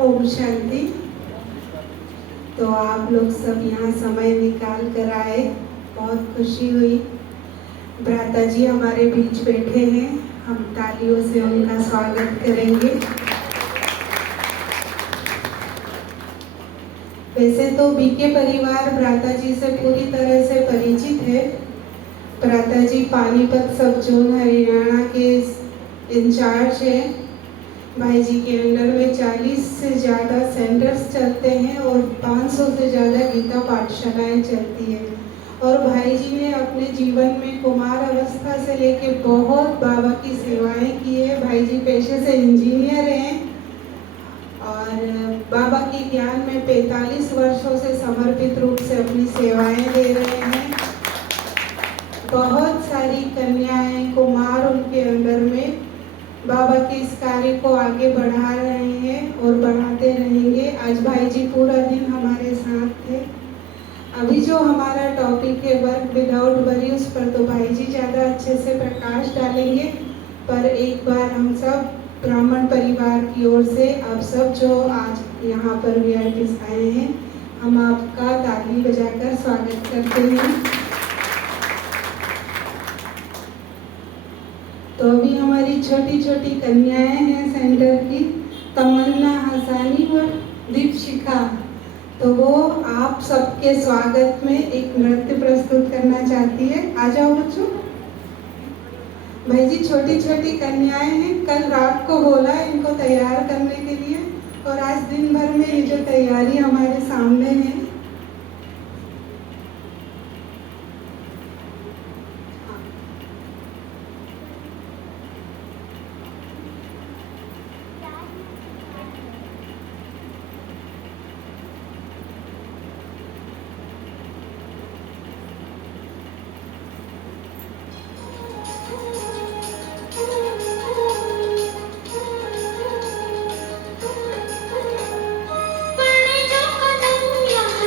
ओम शांति। तो आप लोग सब यहाँ समय निकाल कर आए, बहुत खुशी हुई। भ्राता जी हमारे बीच बैठे हैं, हम तालियों से उनका स्वागत करेंगे। वैसे तो बीके परिवार भ्राता जी से पूरी तरह से परिचित है। भ्राता जी पानीपत सब जोन हरियाणा के इंचार्ज हैं। भाई जी के अंडर में 40 से ज़्यादा सेंटर्स चलते हैं और 500 से ज़्यादा गीता पाठशालाएं चलती है। और भाई जी ने अपने जीवन में कुमार अवस्था से लेके बहुत बाबा की सेवाएं की है। भाई जी पेशे से इंजीनियर हैं और बाबा के ज्ञान में 45 वर्षों से समर्पित रूप से अपनी सेवाएं दे रहे हैं। बहुत सारी कन्याएं कुमार उनके अंडर में बाबा के इस कार्य को आगे बढ़ा रहे हैं और बढ़ाते रहेंगे। आज भाई जी पूरा दिन हमारे साथ थे। अभी जो हमारा टॉपिक है वर्क विदाउट वरी, उस पर तो भाई जी ज़्यादा अच्छे से प्रकाश डालेंगे। पर एक बार हम सब ब्राह्मण परिवार की ओर से आप सब जो आज यहाँ पर वीआईपीस आए हैं, हम आपका ताली बजाकर स्वागत करते हैं। तो अभी हमारी छोटी छोटी कन्याएं हैं सेंटर की, तमन्ना, हसानी और दीपशिखा। तो वो आप सबके स्वागत में एक नृत्य प्रस्तुत करना चाहती है। आ जाओ बच्चों। भाई जी छोटी छोटी कन्याएं हैं, कल रात को बोला इनको तैयार करने के लिए और आज दिन भर में ये जो तैयारी हमारे सामने है। पड़े जो कदम यहाँ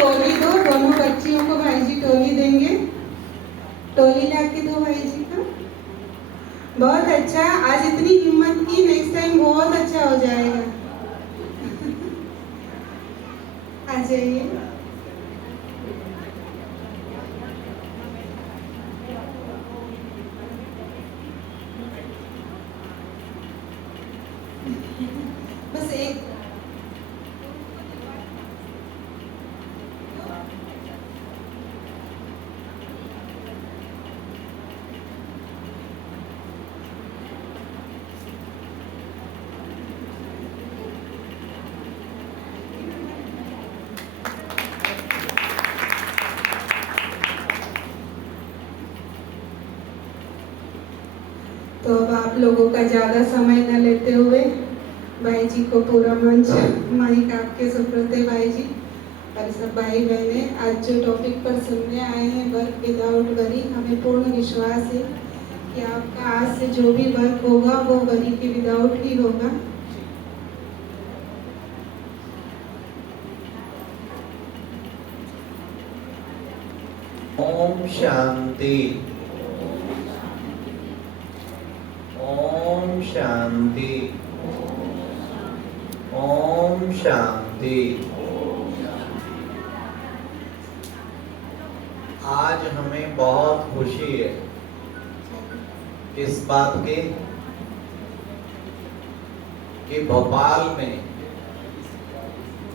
टोली दो, दोनों बच्चियों को भाई जी टोली देंगे। टोली लाके दो भाई जी का। बहुत अच्छा, आज इतनी हिम्मत की, नेक्स्ट टाइम बहुत अच्छा हो जाएगा। आ जाइए। बस एक तो अब आप लोगों का ज्यादा समय न लेते हुए भाई जी को पूरा मंच माइक आपके सुपुर्द है भाई जी। और सब भाई बहने आज जो टॉपिक पर सुनने आए हैं, वर्क विदाउट वरी, हमें पूर्ण विश्वास है कि आपका आज से जो भी वर्क होगा वो वरी के विदाउट ही होगा। ओम शांति। ओम शांति। ओम शांति। आज हमें बहुत खुशी है इस बात की कि भोपाल में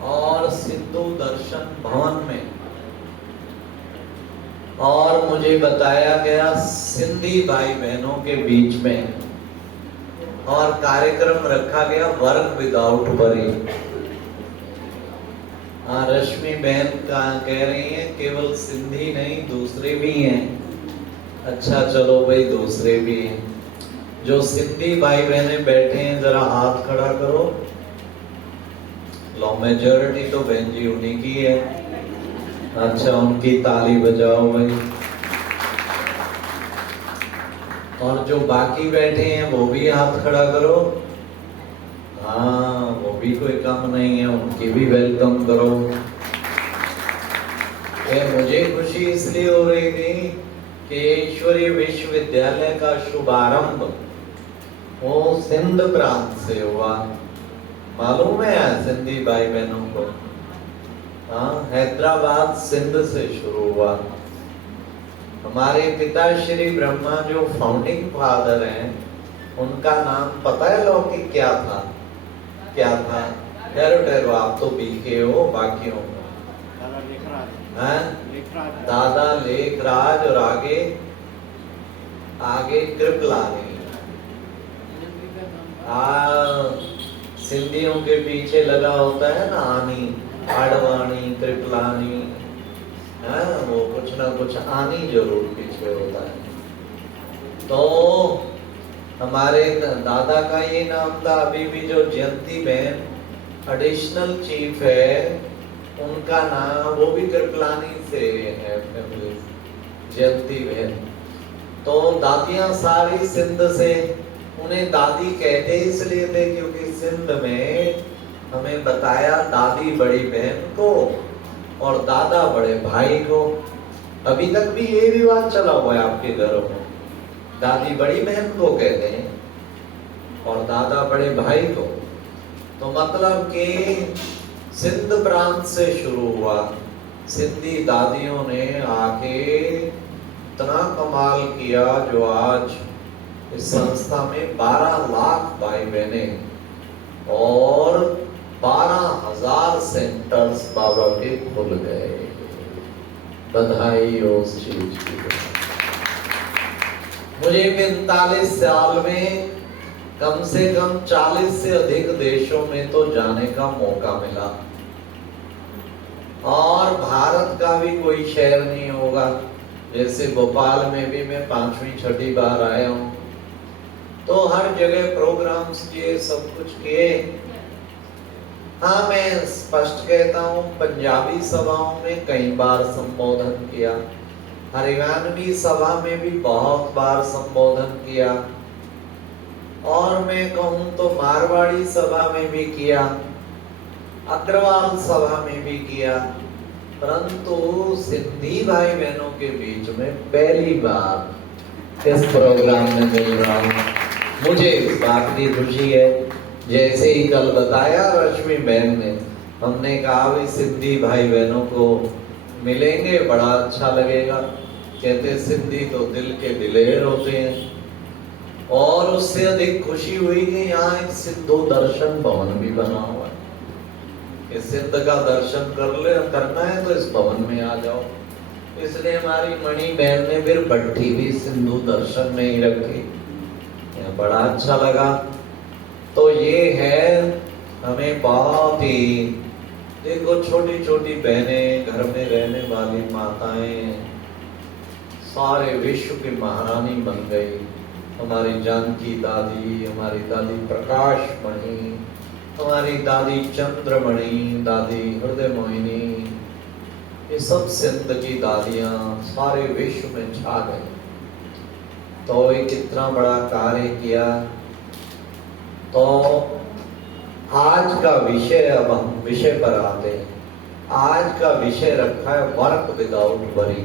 और सिंधु दर्शन भवन में और मुझे बताया गया सिंधी भाई बहनों के बीच में और कार्यक्रम रखा गया वर्क विदाउट वरी। रश्मि बहन का कह रही है केवल सिंधी नहीं दूसरे भी हैं। अच्छा चलो भाई दूसरे भी हैं। जो सिंधी भाई बहने बैठे हैं जरा हाथ खड़ा करो। लो मेजॉरिटी तो बहन जी उन्हीं की है। अच्छा उनकी ताली बजाओ भाई। और जो बाकी बैठे हैं वो भी हाथ खड़ा करो। हाँ वो भी कोई कम नहीं है, उनकी भी वेलकम करो। मुझे खुशी इसलिए हो रही थी कि ईश्वरीय विश्वविद्यालय का शुभारंभ वो सिंध प्रांत से हुआ। मालूम है सिंधी भाई बहनों को? हाँ, हैदराबाद सिंध से शुरू हुआ। हमारे पिता श्री ब्रह्मा जो फाउंडिंग फादर हैं उनका नाम पता है लोग कि क्या था? क्या था? ठहरो ठहरो, आप तो बीके हो, बाकियों को दादा लेखराज और आगे आगे कृपलानी। सिंधियों के पीछे लगा होता है ना आनी, आडवाणी, कृपलानी, वो कुछ ना कुछ आनी जरूर पीछे होता है। तो हमारे दादा का ये नाम था। अभी भी जो जयंती बहन एडिशनल चीफ है उनका नाम वो भी कृपलानी से है फैमिली, जयंती बहन। तो दादियां सारी सिंध से, उन्हें दादी कहते इसलिए थे क्योंकि सिंध में हमें बताया दादी बड़ी बहन को और दादा बड़े भाई को। अभी तक भी ये रिवाज चला हुआ है आपके घरों में, दादी बड़ी बहन को कहते हैं और दादा बड़े भाई को। तो मतलब कि सिंध प्रांत से शुरू हुआ। सिंधी दादियों ने आके इतना कमाल किया जो आज इस संस्था में 12 लाख भाई बहने और 12,000 सेंटर्स बाबा के खुल गए। बधाई हो उस चीज की। मुझे 45 साल में कम से कम 40 से अधिक देशों में तो जाने का मौका मिला और भारत का भी कोई शहर नहीं होगा। जैसे भोपाल में भी मैं 5वीं 6ठी बार आया हूँ, तो हर जगह प्रोग्राम्स किए, सब कुछ किए। हाँ मैं स्पष्ट कहता हूँ, पंजाबी सभाओं में कई बार संबोधन किया, हरियाणवी सभा में भी बहुत बार संबोधन किया और मैं कहूँ तो मारवाड़ी सभा में भी किया, अग्रवाल सभा में भी किया। परंतु सिंधी भाई बहनों के बीच में पहली बार इस प्रोग्राम में मिल रहा हूँ। मुझे इस बात की खुशी है। जैसे ही कल बताया रश्मि बहन ने, हमने कहा भी सिंधी भाई बहनों को मिलेंगे, बड़ा अच्छा लगेगा। कहते सिंधी तो दिल के दिलेर होते हैं। और उससे अधिक खुशी हुई कि यहाँ एक सिंधु दर्शन भवन भी बना हुआ है कि सिंध का दर्शन करना है तो इस भवन में आ जाओ। इसलिए हमारी मणि बहन ने फिर भट्टी भी सिंधु दर्शन में ही रखी। बड़ा अच्छा लगा। तो ये है, हमें बहुत ही, देखो छोटी छोटी बहनें, घर में रहने वाली माताएं सारे विश्व की महारानी बन गई। हमारी जानकी दादी, हमारी दादी प्रकाश मणि, हमारी दादी चंद्रमणि, दादी हृदय मोहिनी, ये सब सिंध की दादियां सारे विश्व में छा गए। तो ये कितना बड़ा कार्य किया। तो आज का विषय, अब हम विषय पर आते हैं। आज का विषय रखा है वर्क विदाउट वरी।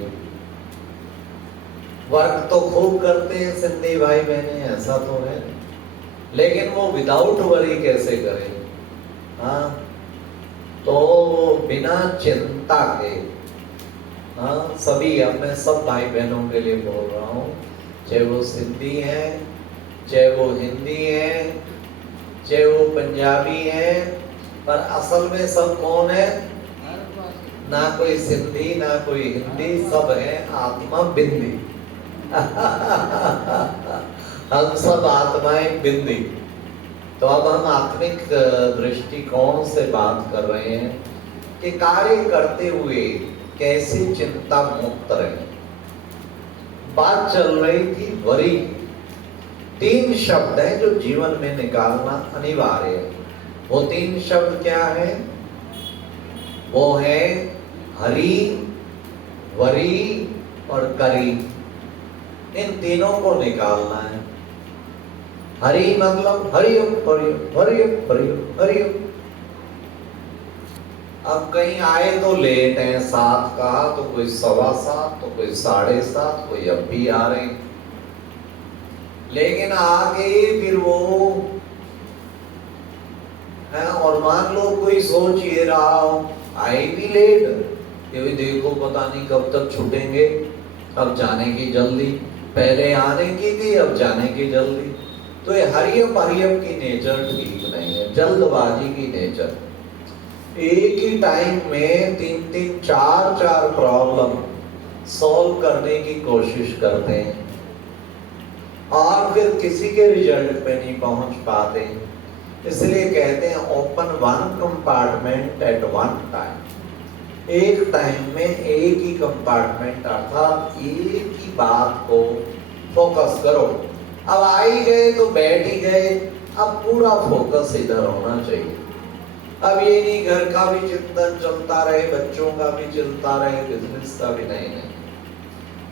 वर्क तो खूब करते हैं सिंधी भाई बहने, ऐसा तो है, लेकिन वो विदाउट वरी कैसे करें? हाँ, तो बिना चिंता के, हाँ, सभी, अब मैं सब भाई बहनों के लिए बोल रहा हूँ, चाहे वो सिंधी हैं, चाहे वो हिंदी हैं, चाहे वो पंजाबी हैं, पर असल में सब कौन है? ना कोई सिंधी ना कोई हिंदी, सब है आत्मा बिंदी। हम सब आत्माएं बिंदी। तो अब हम आत्मिक दृष्टिकोण से बात कर रहे हैं कि कार्य करते हुए कैसे चिंता मुक्त रहे। बात चल रही थी वरी। 3 शब्द हैं जो जीवन में निकालना अनिवार्य है। वो 3 शब्द क्या है? वो है हरि, वरी और करी। इन तीनों को निकालना है। हरि मतलब हरिओम हरिओम हरिओम हरिओम हरिओम। अब कहीं आए तो लेट है, 7 का, तो कोई 7:15, तो कोई 7:30, कोई अब भी आ रहे, लेकिन आगे फिर वो है। और मान लो कोई सोच ये रहा हो, आए भी लेट, ये भी देखो पता नहीं कब तक छूटेंगे, अब जाने की जल्दी, पहले आने की थी अब जाने की जल्दी। तो ये हरियम हरियम की नेचर ठीक नहीं है, जल्दबाजी की नेचर। एक ही टाइम में 3-3, 4-4 प्रॉब्लम सॉल्व करने की कोशिश करते हैं और फिर किसी के रिजल्ट पे नहीं पहुंच पाते। इसलिए कहते हैं ओपन 1 कंपार्टमेंट एट 1 टाइम। एक टाइम में एक ही कंपार्टमेंट, अर्थात एक ही बात को फोकस करो। अब आ ही गए तो बैठ ही गए, अब पूरा फोकस इधर होना चाहिए। अब ये नहीं घर का भी चिंतन चलता रहे, बच्चों का भी चलता रहे, बिजनेस का भी नहीं।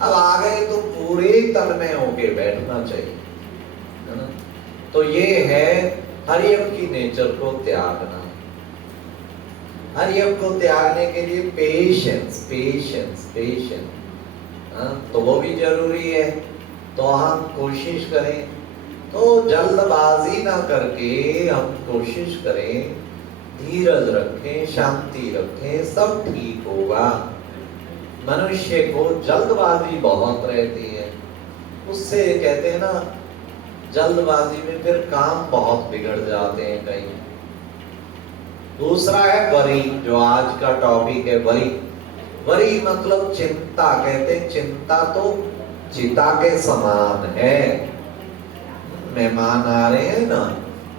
अब आ गए तो पूरे तन्मय होके बैठना चाहिए, है ना? तो ये है हरियम की नेचर को त्यागना। हरियम को त्यागने के लिए पेशेंस, पेशेंस, पेशेंस, तो वो भी जरूरी है। तो हम कोशिश करें, तो जल्दबाजी ना करके हम कोशिश करें, धीरज रखें, शांति रखें, सब ठीक होगा। मनुष्य को जल्दबाजी बहुत रहती है, उससे कहते हैं ना, जल्दबाजी में फिर काम बहुत बिगड़ जाते हैं कहीं। दूसरा है वरी, जो आज का टॉपिक है, वरी। वरी मतलब चिंता। कहते हैं चिंता तो चिता के समान है। मेहमान आ रहे हैं ना,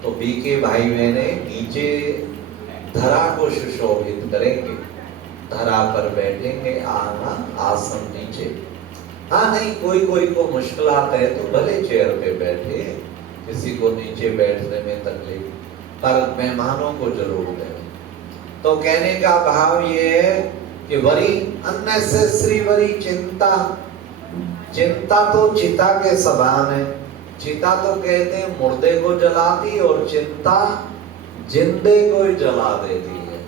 तो बीके भाई बहने नीचे धरा को सुशोभित करेंगे, धरा पर बैठेंगे, आना आसन नीचे। हाँ नहीं, कोई कोई को मुश्किलात है तो भले चेयर पे बैठे, किसी को नीचे बैठने में तकलीफ, पर मेहमानों को जरूर है। तो कहने का भाव ये है कि वरी, अननेसेसरी वरी, चिंता। चिंता तो चिता के समान है। चिता तो कहते हैं मुर्दे को जलाती, और चिंता जिंदे को ही जला देती है।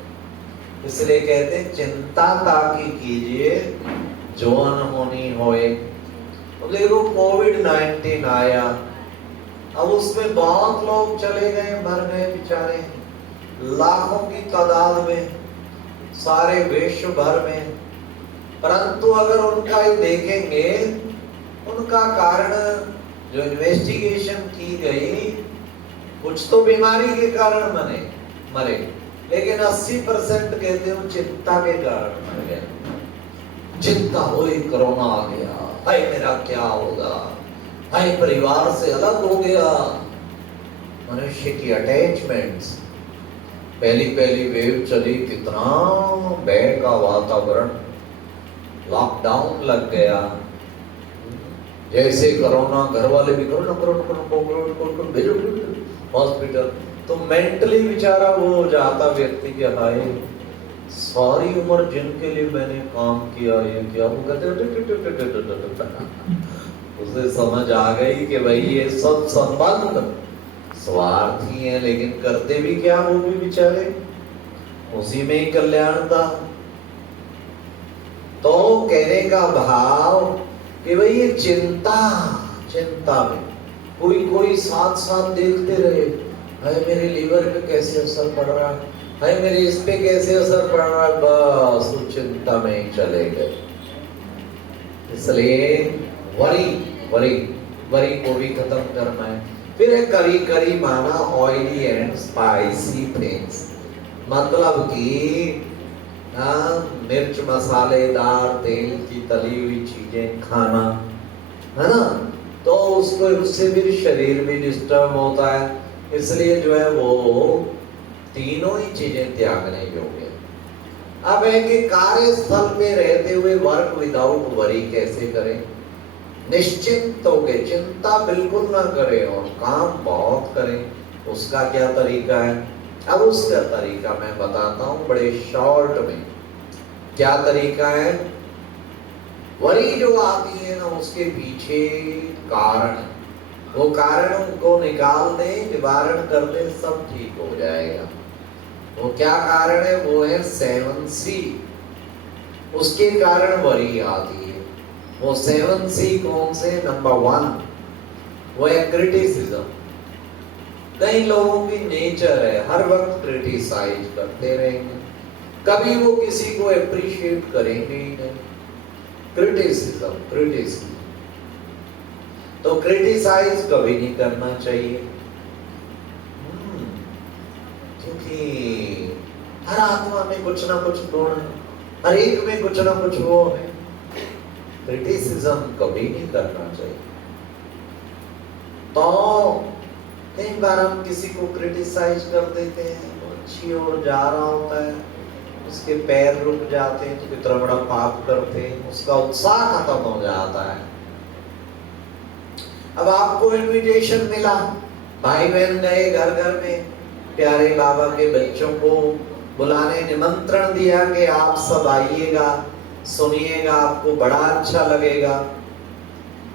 इसलिए कहते हैं चिंता ताकि कीजिए जो अनहोनी होए। तो देखो कोविड-19 आया, अब उसमें बहुत लोग चले गए, मर गए बेचारे, लाखों की तादाद में, सारे विश्व भर में। परंतु अगर उनका ही देखेंगे, उनका कारण जो इन्वेस्टिगेशन की गई, कुछ तो बीमारी के कारण मरे, लेकिन 80% कहते हो चिंता के कारण मर गए। चिंता हुई, कोरोना आ गया, हाय मेरा क्या होगा, हाय परिवार से अलग हो गया। मनुष्य की अटैचमेंट्स, पहली वेव चली, कितना भय का वातावरण, लॉकडाउन लग गया। जैसे कोरोना, घर वाले भी कोरोना भेजो हॉस्पिटल, तो मेंटली बेचारा वो हो जाता व्यक्ति के, हाय सारी उम्र जिनके लिए मैंने काम किया, ये किया, वो कहते उसे समझ आ गई कि भाई ये सब संबंध स्वार्थी हैं, लेकिन करते भी क्या वो भी बेचारे, उसी में ही कल्याण था। तो कहने का भाव कि भाई ये चिंता में कोई साथ देखते रहे, हाय मेरे लीवर पे कैसे असर पड़ रहा है, हाय मेरे इस पे कैसे असर पड़ रहा है, बस वो चिंता में ही चले गए। इसलिए वरी को भी खत्म करना है। फिर है करी माना ऑयली एंड स्पाइसी थिंग्स, मतलब कि मिर्च मसालेदार तेल की तली हुई चीजें खाना, है ना, तो उससे भी शरीर भी डिस्टर्ब होता है। इसलिए जो है वो तीनों ही चीजें त्यागने योग्य। अब है कि कार्यस्थल में रहते हुए वर्क विदाउट वरी कैसे करें, निश्चिंत होके चिंता बिल्कुल ना करें और काम बहुत करें। उसका क्या तरीका है? अब उसका तरीका मैं बताता हूं बड़े शॉर्ट में। क्या तरीका है? वरी जो आती है ना, उसके पीछे कारण, वो कारणों को निकाल दें, निवारण कर दें, सब ठीक हो जाएगा। वो क्या कारण है? वो है 7C। उसके कारण वरी आती है। वो 7C कौन से? नंबर 1 वो है क्रिटिसिज्म। कई लोगों की नेचर है हर वक्त क्रिटिसाइज करते रहेंगे, कभी वो किसी को अप्रिशिएट करेंगे ही नहीं। क्रिटिसिज्म तो क्रिटिसाइज कभी नहीं करना चाहिए, क्योंकि हर आत्मा में कुछ ना कुछ गुण है, हर एक में कुछ ना कुछ वो है। क्रिटिसिज्म कभी नहीं करना चाहिए। तो कई बार हम किसी को क्रिटिसाइज कर देते हैं, वो अच्छी ओर जा रहा होता है, उसके पैर रुक जाते हैं, तो कितना बड़ा पाप करते हैं, उसका उत्साह खत्म हो जाता है। अब आपको इनविटेशन मिला, भाई बहन गए घर में, प्यारे बाबा के बच्चों को बुलाने निमंत्रण दिया कि आप सब आइएगा, सुनिएगा, आपको बड़ा अच्छा लगेगा।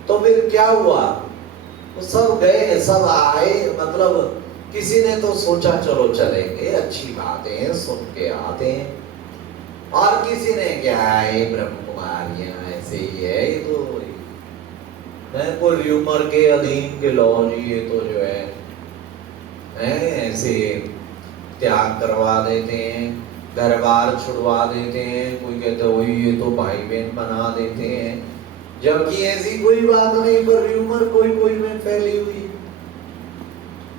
तो फिर क्या हुआ? तो सब गए, सब आए, मतलब किसी ने तो सोचा चलो चलेंगे, अच्छी बात है, सुन के आते हैं, और किसी ने क्या है, ब्रह्म कुमारियां ऐसे ही है, ये तो कोई र्यूमर के अधीन के लॉ जी, ये तो जो है ऐसे त्याग करवा देते हैं, घर बार छुड़वा देते हैं, कोई कहते हो ये तो भाई बहन बना देते हैं, जबकि ऐसी कोई बात नहीं, पर र्यूमर कोई में फैली हुई।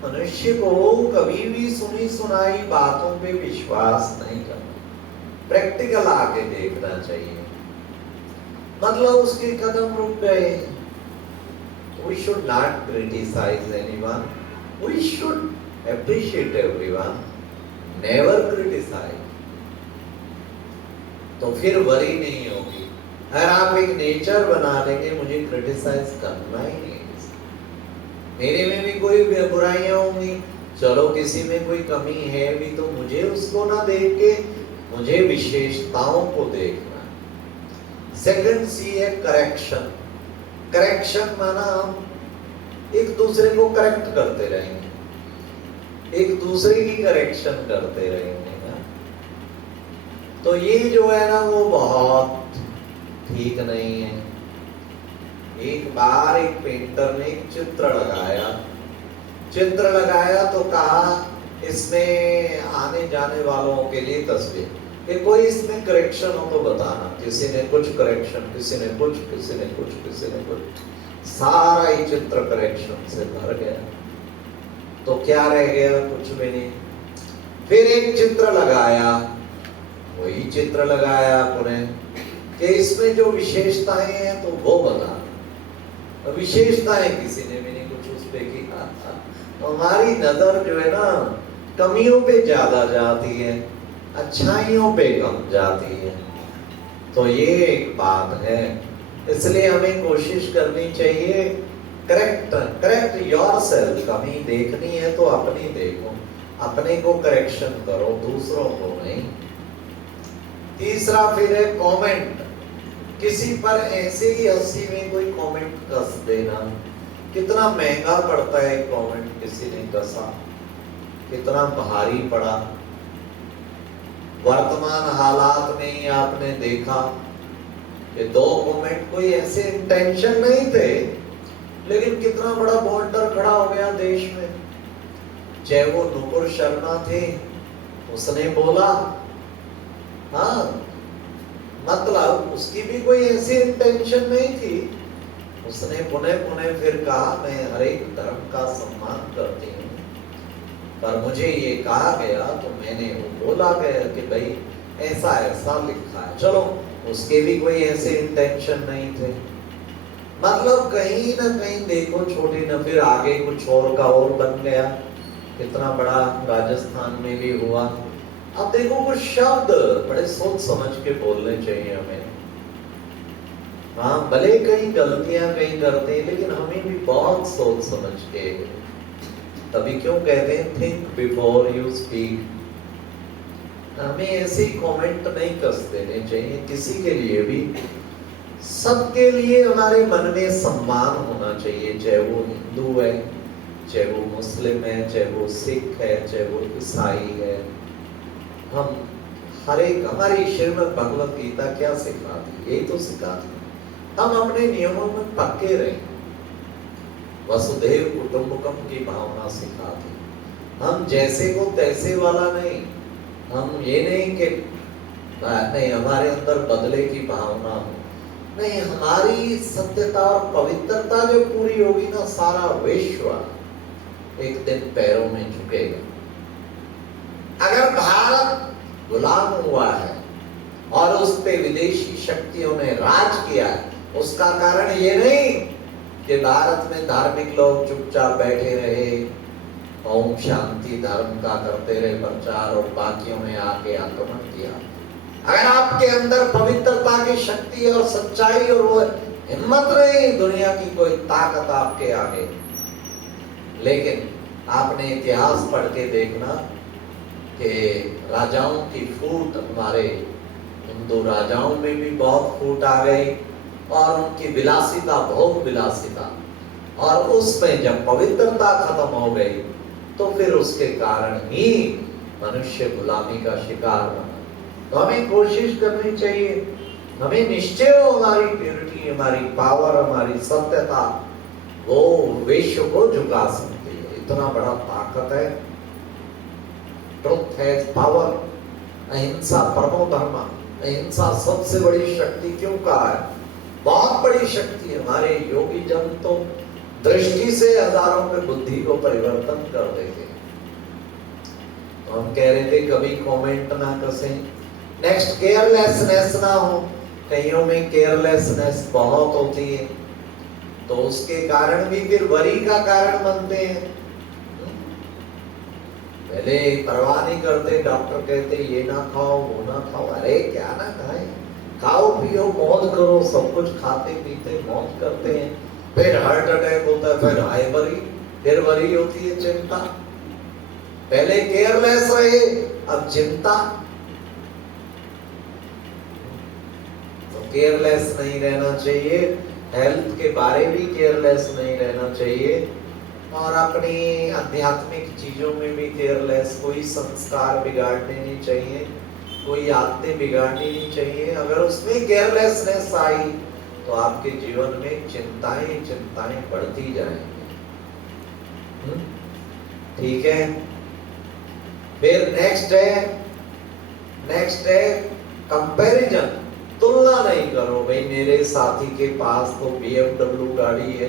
मनुष्य को कभी भी सुनी सुनाई बातों पे विश्वास नहीं करना, प्रैक्टिकल आके देखना चाहिए। मतलब उसके कदम रुक गए। We should not criticize anyone. We should appreciate everyone. Never criticize. तो फिर वरी नहीं होगी। अगर आप एक नेचर बना लेंगे, मुझे क्रिटिसाइज करना ही नहीं, मेरे में भी कोई बुराइयां होंगी, चलो किसी में कोई कमी है भी तो मुझे उसको ना देख के, मुझे विशेषताओं को देखना। सेकंड सी है करेक्शन। करेक्शन माना हम एक दूसरे को करेक्ट करते रहेंगे, एक दूसरे की करेक्शन करते रहेंगे। तो ये जो है ना वो बहुत ठीक नहीं है। एक बार एक पेंटर ने एक चित्र लगाया तो कहा इसमें आने जाने वालों के लिए तस्वीर कि कोई इसमें करेक्शन हो तो बताना। किसी ने कुछ करेक्शन, किसी ने कुछ, सारा ही चित्र करेक्शन से भर गया। तो क्या रह गया? कुछ भी नहीं। फिर एक चित्र लगाया, वही चित्र लगाया पुनः कि इसमें जो विशेषताएं हैं तो वो बताना। विशेषताएं किसी ने भी नहीं कुछ उस पे की। हमारी नजर जो है ना कमियों पे ज्यादा जाती है, अच्छाइयों पे कम जाती है। तो ये एक बात है। इसलिए हमें कोशिश करनी चाहिए करेक्ट योरसेल्फ। कमी देखनी है तो अपनी देखो, अपने को करेक्शन करो, दूसरों को नहीं। तीसरा फिर है कमेंट। किसी पर ऐसे ही हंसी में कोई कमेंट कस देना। कितना महंगा पड़ता है कमेंट किसी ने कसा, कितना भारी पड़ा। वर्तमान हालात में ही आपने देखा कि 2 कमेंट कोई ऐसे इंटेंशन नहीं थे, लेकिन कितना बड़ा बॉर्डर खड़ा हो गया देश में। चाहे वो नुपुर शर्मा थे, उसने बोला, हाँ मतलब उसकी भी कोई ऐसी इंटेंशन नहीं थी। उसने पुनः फिर कहा मैं हर एक धर्म का सम्मान करती हूँ, पर मुझे ये कहा गया तो मैंने वो बोला गया कि भाई ऐसा ऐसा लिखा है। चलो उसके भी कोई ऐसे इंटेंशन नहीं थे। मतलब कहीं ना कहीं देखो छोटी न फिर आगे कुछ और का और बन गया। कितना बड़ा राजस्थान में भी हुआ। अब देखो कुछ शब्द बड़े सोच समझ के बोलने चाहिए हमें। हाँ भले कहीं गलतियां कहीं करते हैं, लेकिन हमें भी बहुत सोच समझ के। तभी क्यों कहते हैं थिंक बिफोर यू स्पीक। हमें ऐसे ही कमेंट नहीं कस देने चाहिए किसी के लिए भी। सबके लिए हमारे मन में सम्मान होना चाहिए, चाहे वो हिंदू है, चाहे वो मुस्लिम है, चाहे वो सिख है, चाहे वो ईसाई है। हम हर एक, हमारी श्रीमद् भगवत गीता क्या सिखाती है? यही तो सिखाती है हम अपने नियमों में पक्के रहें। वसुधैव कुटुंबकम की भावना सिखाती। हम जैसे को तैसे वाला नहीं। हम ये नहीं कि नहीं हमारे अंदर बदले की भावना हो, नहीं, हमारी सत्यता और पवित्रता जो पूरी होगी ना, सारा विश्व एक दिन पैरों में झुकेगा। अगर भारत गुलाम हुआ है और उस पे विदेशी शक्तियों ने राज किया है, उसका कारण ये नहीं कि भारत में धार्मिक लोग चुपचाप बैठे रहे, ओम शांति धर्म का करते रहे प्रचार और बाकियों ने आके आक्रमण किया। अगर आपके अंदर पवित्रता की शक्ति और सच्चाई और वो हिम्मत रही, दुनिया की कोई ताकत आपके आगे। लेकिन आपने इतिहास पढ़ के देखना कि राजाओं की फूट, हमारे हिंदू राजाओं में भी बहुत फूट आ गई और उनकी विलासिता, भोग विलासिता, और उसमें जब पवित्रता खत्म हो गई तो फिर उसके कारण ही मनुष्य गुलामी का शिकार बना। तो हमें कोशिश करनी चाहिए, हमें निश्चय हो हमारी प्यूरिटी, हमारी पावर, हमारी सत्यता वो विश्व को झुका सकती है। इतना बड़ा ताकत है। Truth has power. अहिंसा परमो धर्म। अहिंसा सबसे बड़ी शक्ति क्यों कहा है? बहुत बड़ी शक्ति है। हमारे योगी जन तो दृष्टि से हजारों के बुद्धि को परिवर्तन कर देते। तो हम कह रहे थे कभी कमेंट ना कसें। नेक्स्ट, केयरलेसनेस ना हो। कईयों में केयरलेसनेस बहुत होती है, तो उसके कारण भी फिर वरी का कारण बनते हैं। पहले परवाह नहीं करते, डॉक्टर कहते ये ना खाओ वो ना खाओ। अरे क्या ना खाए, खाओ पियो मौज करो, सब कुछ खाते पीते मौज करते हैं। फिर हार्ट अटैक होता है, फिर हाई वरी, फिर वरी होती है चिंता। पहले केयरलेस रहे, अब चिंता। तो केयरलेस नहीं रहना चाहिए। हेल्थ के बारे भी केयरलेस नहीं रहना चाहिए, और अपनी आध्यात्मिक चीजों में भी केयरलेस। कोई संस्कार बिगाड़ने नहीं चाहिए, कोई आदतें बिगाड़नी नहीं चाहिए। अगर उसमें केयरलेसनेस आई तो आपके जीवन में चिंताएं चिंताएं बढ़ती जाएंगी। ठीक है। फिर नेक्स्ट है कंपैरिजन। तुलना नहीं करो, भाई मेरे साथी के पास तो BMW गाड़ी है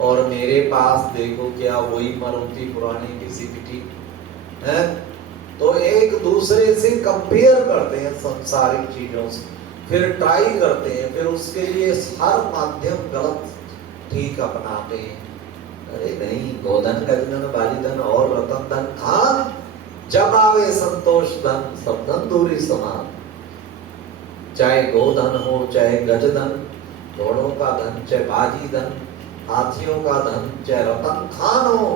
और मेरे पास देखो क्या वही मारुति पुरानी किसी की है। तो एक दूसरे से कंपेयर करते हैं संसारिक चीजों से, फिर ट्राई करते हैं, फिर उसके लिए हर माध्यम गलत ठीक अपनाते हैं। अरे नहीं, गोधन गजधन बालीधन और रतन धन खान, जब आवे संतोष धन सब धन दूरी समान। चाहे गोधन हो चाहे गजधन, घोड़ों का धन चाहे बाजी धन, हाथियों का धन चाहे रतन खान हो,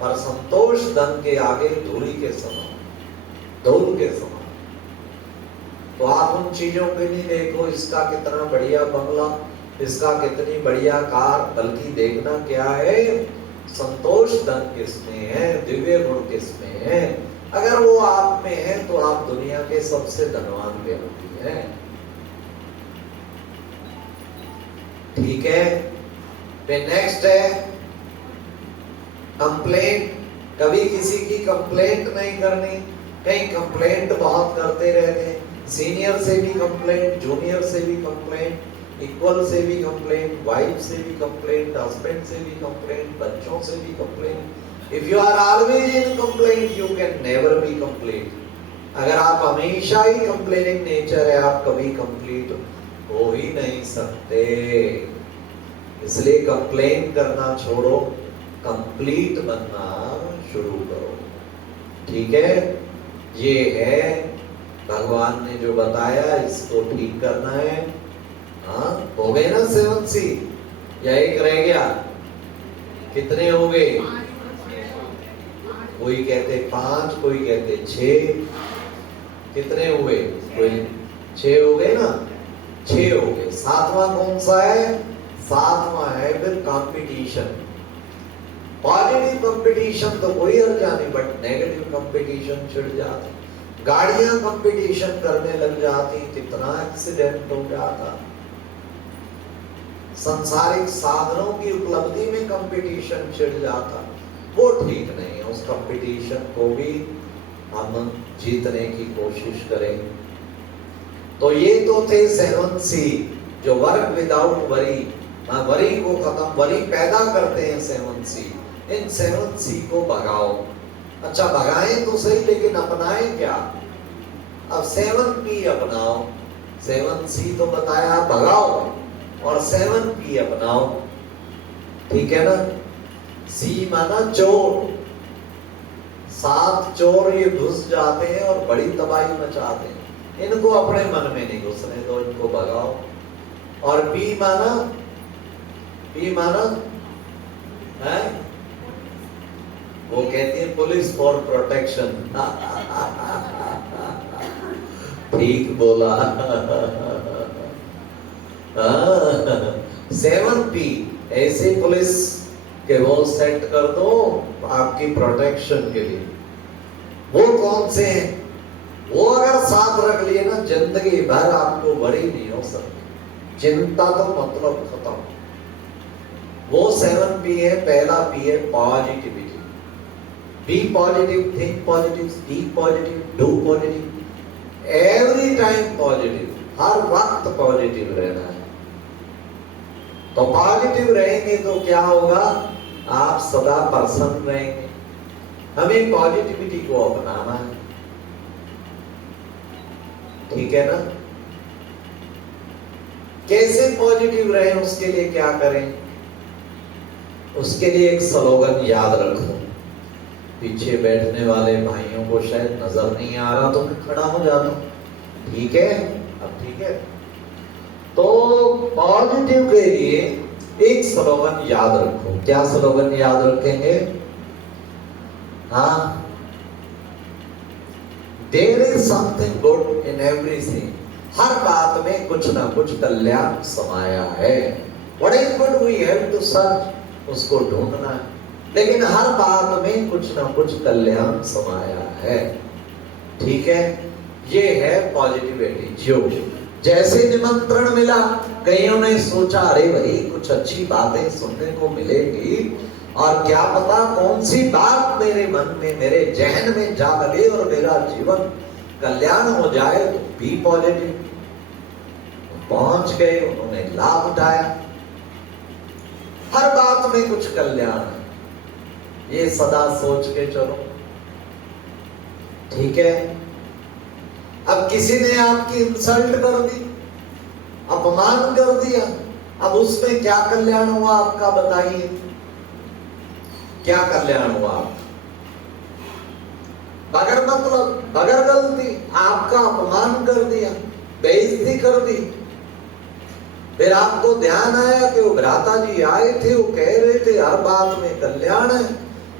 पर संतोष धन के आगे धूली के समान, धूल के समान। तो आप उन चीजों पे नहीं देखो इसका कितना बढ़िया बंगला, इसका कितनी बढ़िया कार, बल्कि देखना क्या है, संतोष धन किसमें है, दिव्य गुण किसमें है। अगर वो आप में है तो आप दुनिया के सबसे धनवान व्यक्ति हैं। ठीक है। फिर नेक्स्ट है कंप्लेंट। कभी किसी की कंप्लेंट नहीं करनी। कहीं कंप्लेंट बहुत करते रहते हैं, सीनियर से भी कंप्लेंट, जूनियर से भी कंप्लेंट, इक्वल से भी कंप्लेंट, वाइफ से भी कंप्लेंट, हस्बैंड से भी कंप्लेंट, बच्चों से भी complaint. If you are always in complaint you can never be complete. अगर आप हमेशा ही कंप्लेनिंग नेचर है, आप कभी कंप्लीट हो ही नहीं सकते। इसलिए कंप्लेन करना छोड़ो, कंप्लीट बनना शुरू करो। ठीक है। ये है भगवान ने जो बताया, इसको ठीक करना है। हाँ, हो गए ना 7 सी, या एक रह गया? कितने हो गए? कोई कहते 5, कोई कहते 6। कितने हुए? कोई 6 हो गए ना, 6 हो गए। 7वां कौन सा है? 7वां है फिर कंपटीशन। पॉजिटिव कंपटीशन तो कोई हर्जा नहीं, बट नेगेटिव कंपटीशन छिड़ जाता। गाड़ियां कंपटीशन करने लग जाती, कितना एक्सीडेंट हो जाता। सांसारिक साधनों की उपलब्धि में कंपटीशन छिड़ जाता, वो ठीक नहीं है। उस कंपटीशन को भी हम जीतने की कोशिश करें। तो ये तो थे 7 सी, जो वर्क विदाउट वरी, वरी को खत्म, वरी पैदा करते हैं 7 सी। इन 7 सी को भगाओ। अच्छा, भगाएं तो सही, लेकिन अपनाएं क्या? अब 7 पी अपनाओ। 7 सी तो बताया, भगाओ, और 7 पी अपनाओ। ठीक है ना। सी माना चोर। 7 चोर ये घुस जाते हैं और बड़ी तबाही मचाते हैं। इनको अपने मन में नहीं घुसने दो, इनको भगाओ। और पी माना है, वो कहती है पुलिस फॉर प्रोटेक्शन। ठीक बोला। 7 पी ऐसे पुलिस के वो सेट कर दो आपकी प्रोटेक्शन के लिए। वो कौन से हैं? वो अगर साथ रख लिए ना, जिंदगी भर आपको वरी नहीं हो सकती, चिंता तो मतलब खत्म। वो 7 पी है। पहला पी है positivity. Be positive, think positive, speak positive, do positive, every time positive, हर वक्त पॉजिटिव रहना है। तो पॉजिटिव रहेंगे तो क्या होगा? आप सदा प्रसन्न रहेंगे। हमें पॉजिटिविटी को अपनाना है। ठीक है ना। कैसे पॉजिटिव रहें, उसके लिए क्या करें? उसके लिए एक स्लोगन याद रखो। पीछे बैठने वाले भाइयों को शायद नजर नहीं आ रहा, तो मैं खड़ा हो जाता हूं। ठीक है। अब ठीक है। तो पॉजिटिव के लिए एक स्लोगन याद रखो। क्या स्लोगन याद रखेंगे? हाँ, there is something good in everything. हर बात में कुछ ना कुछ कल्याण समाया है। What is good we have to search, उसको ढूंढना है। लेकिन हर बात में कुछ ना कुछ कल्याण समाया है। ठीक है। ये है पॉजिटिव एटीट्यूड। जैसे निमंत्रण मिला, कईयों ने सोचा अरे भाई कुछ अच्छी बातें सुनने को मिलेगी, और क्या पता कौन सी बात मेरे मन में, मेरे जहन में जा लगे और मेरा जीवन कल्याण हो जाए। तो बी पॉजिटिव। पहुंच गए, उन्होंने लाभ उठाया। हर बात में कुछ कल्याण है, ये सदा सोच के चलो, ठीक है। अब किसी ने आपकी इंसल्ट कर दी, अपमान कर दिया, अब उसमें क्या कल्याण हुआ आपका, बताइए क्या कल्याण हुआ आपका? बगैर मतलब, बगैर गलती आपका अपमान कर दिया, बेइज्जती कर दी। फिर आपको ध्यान आया कि वो भ्राता जी आए थे, वो कह रहे थे हर बात में कल्याण है,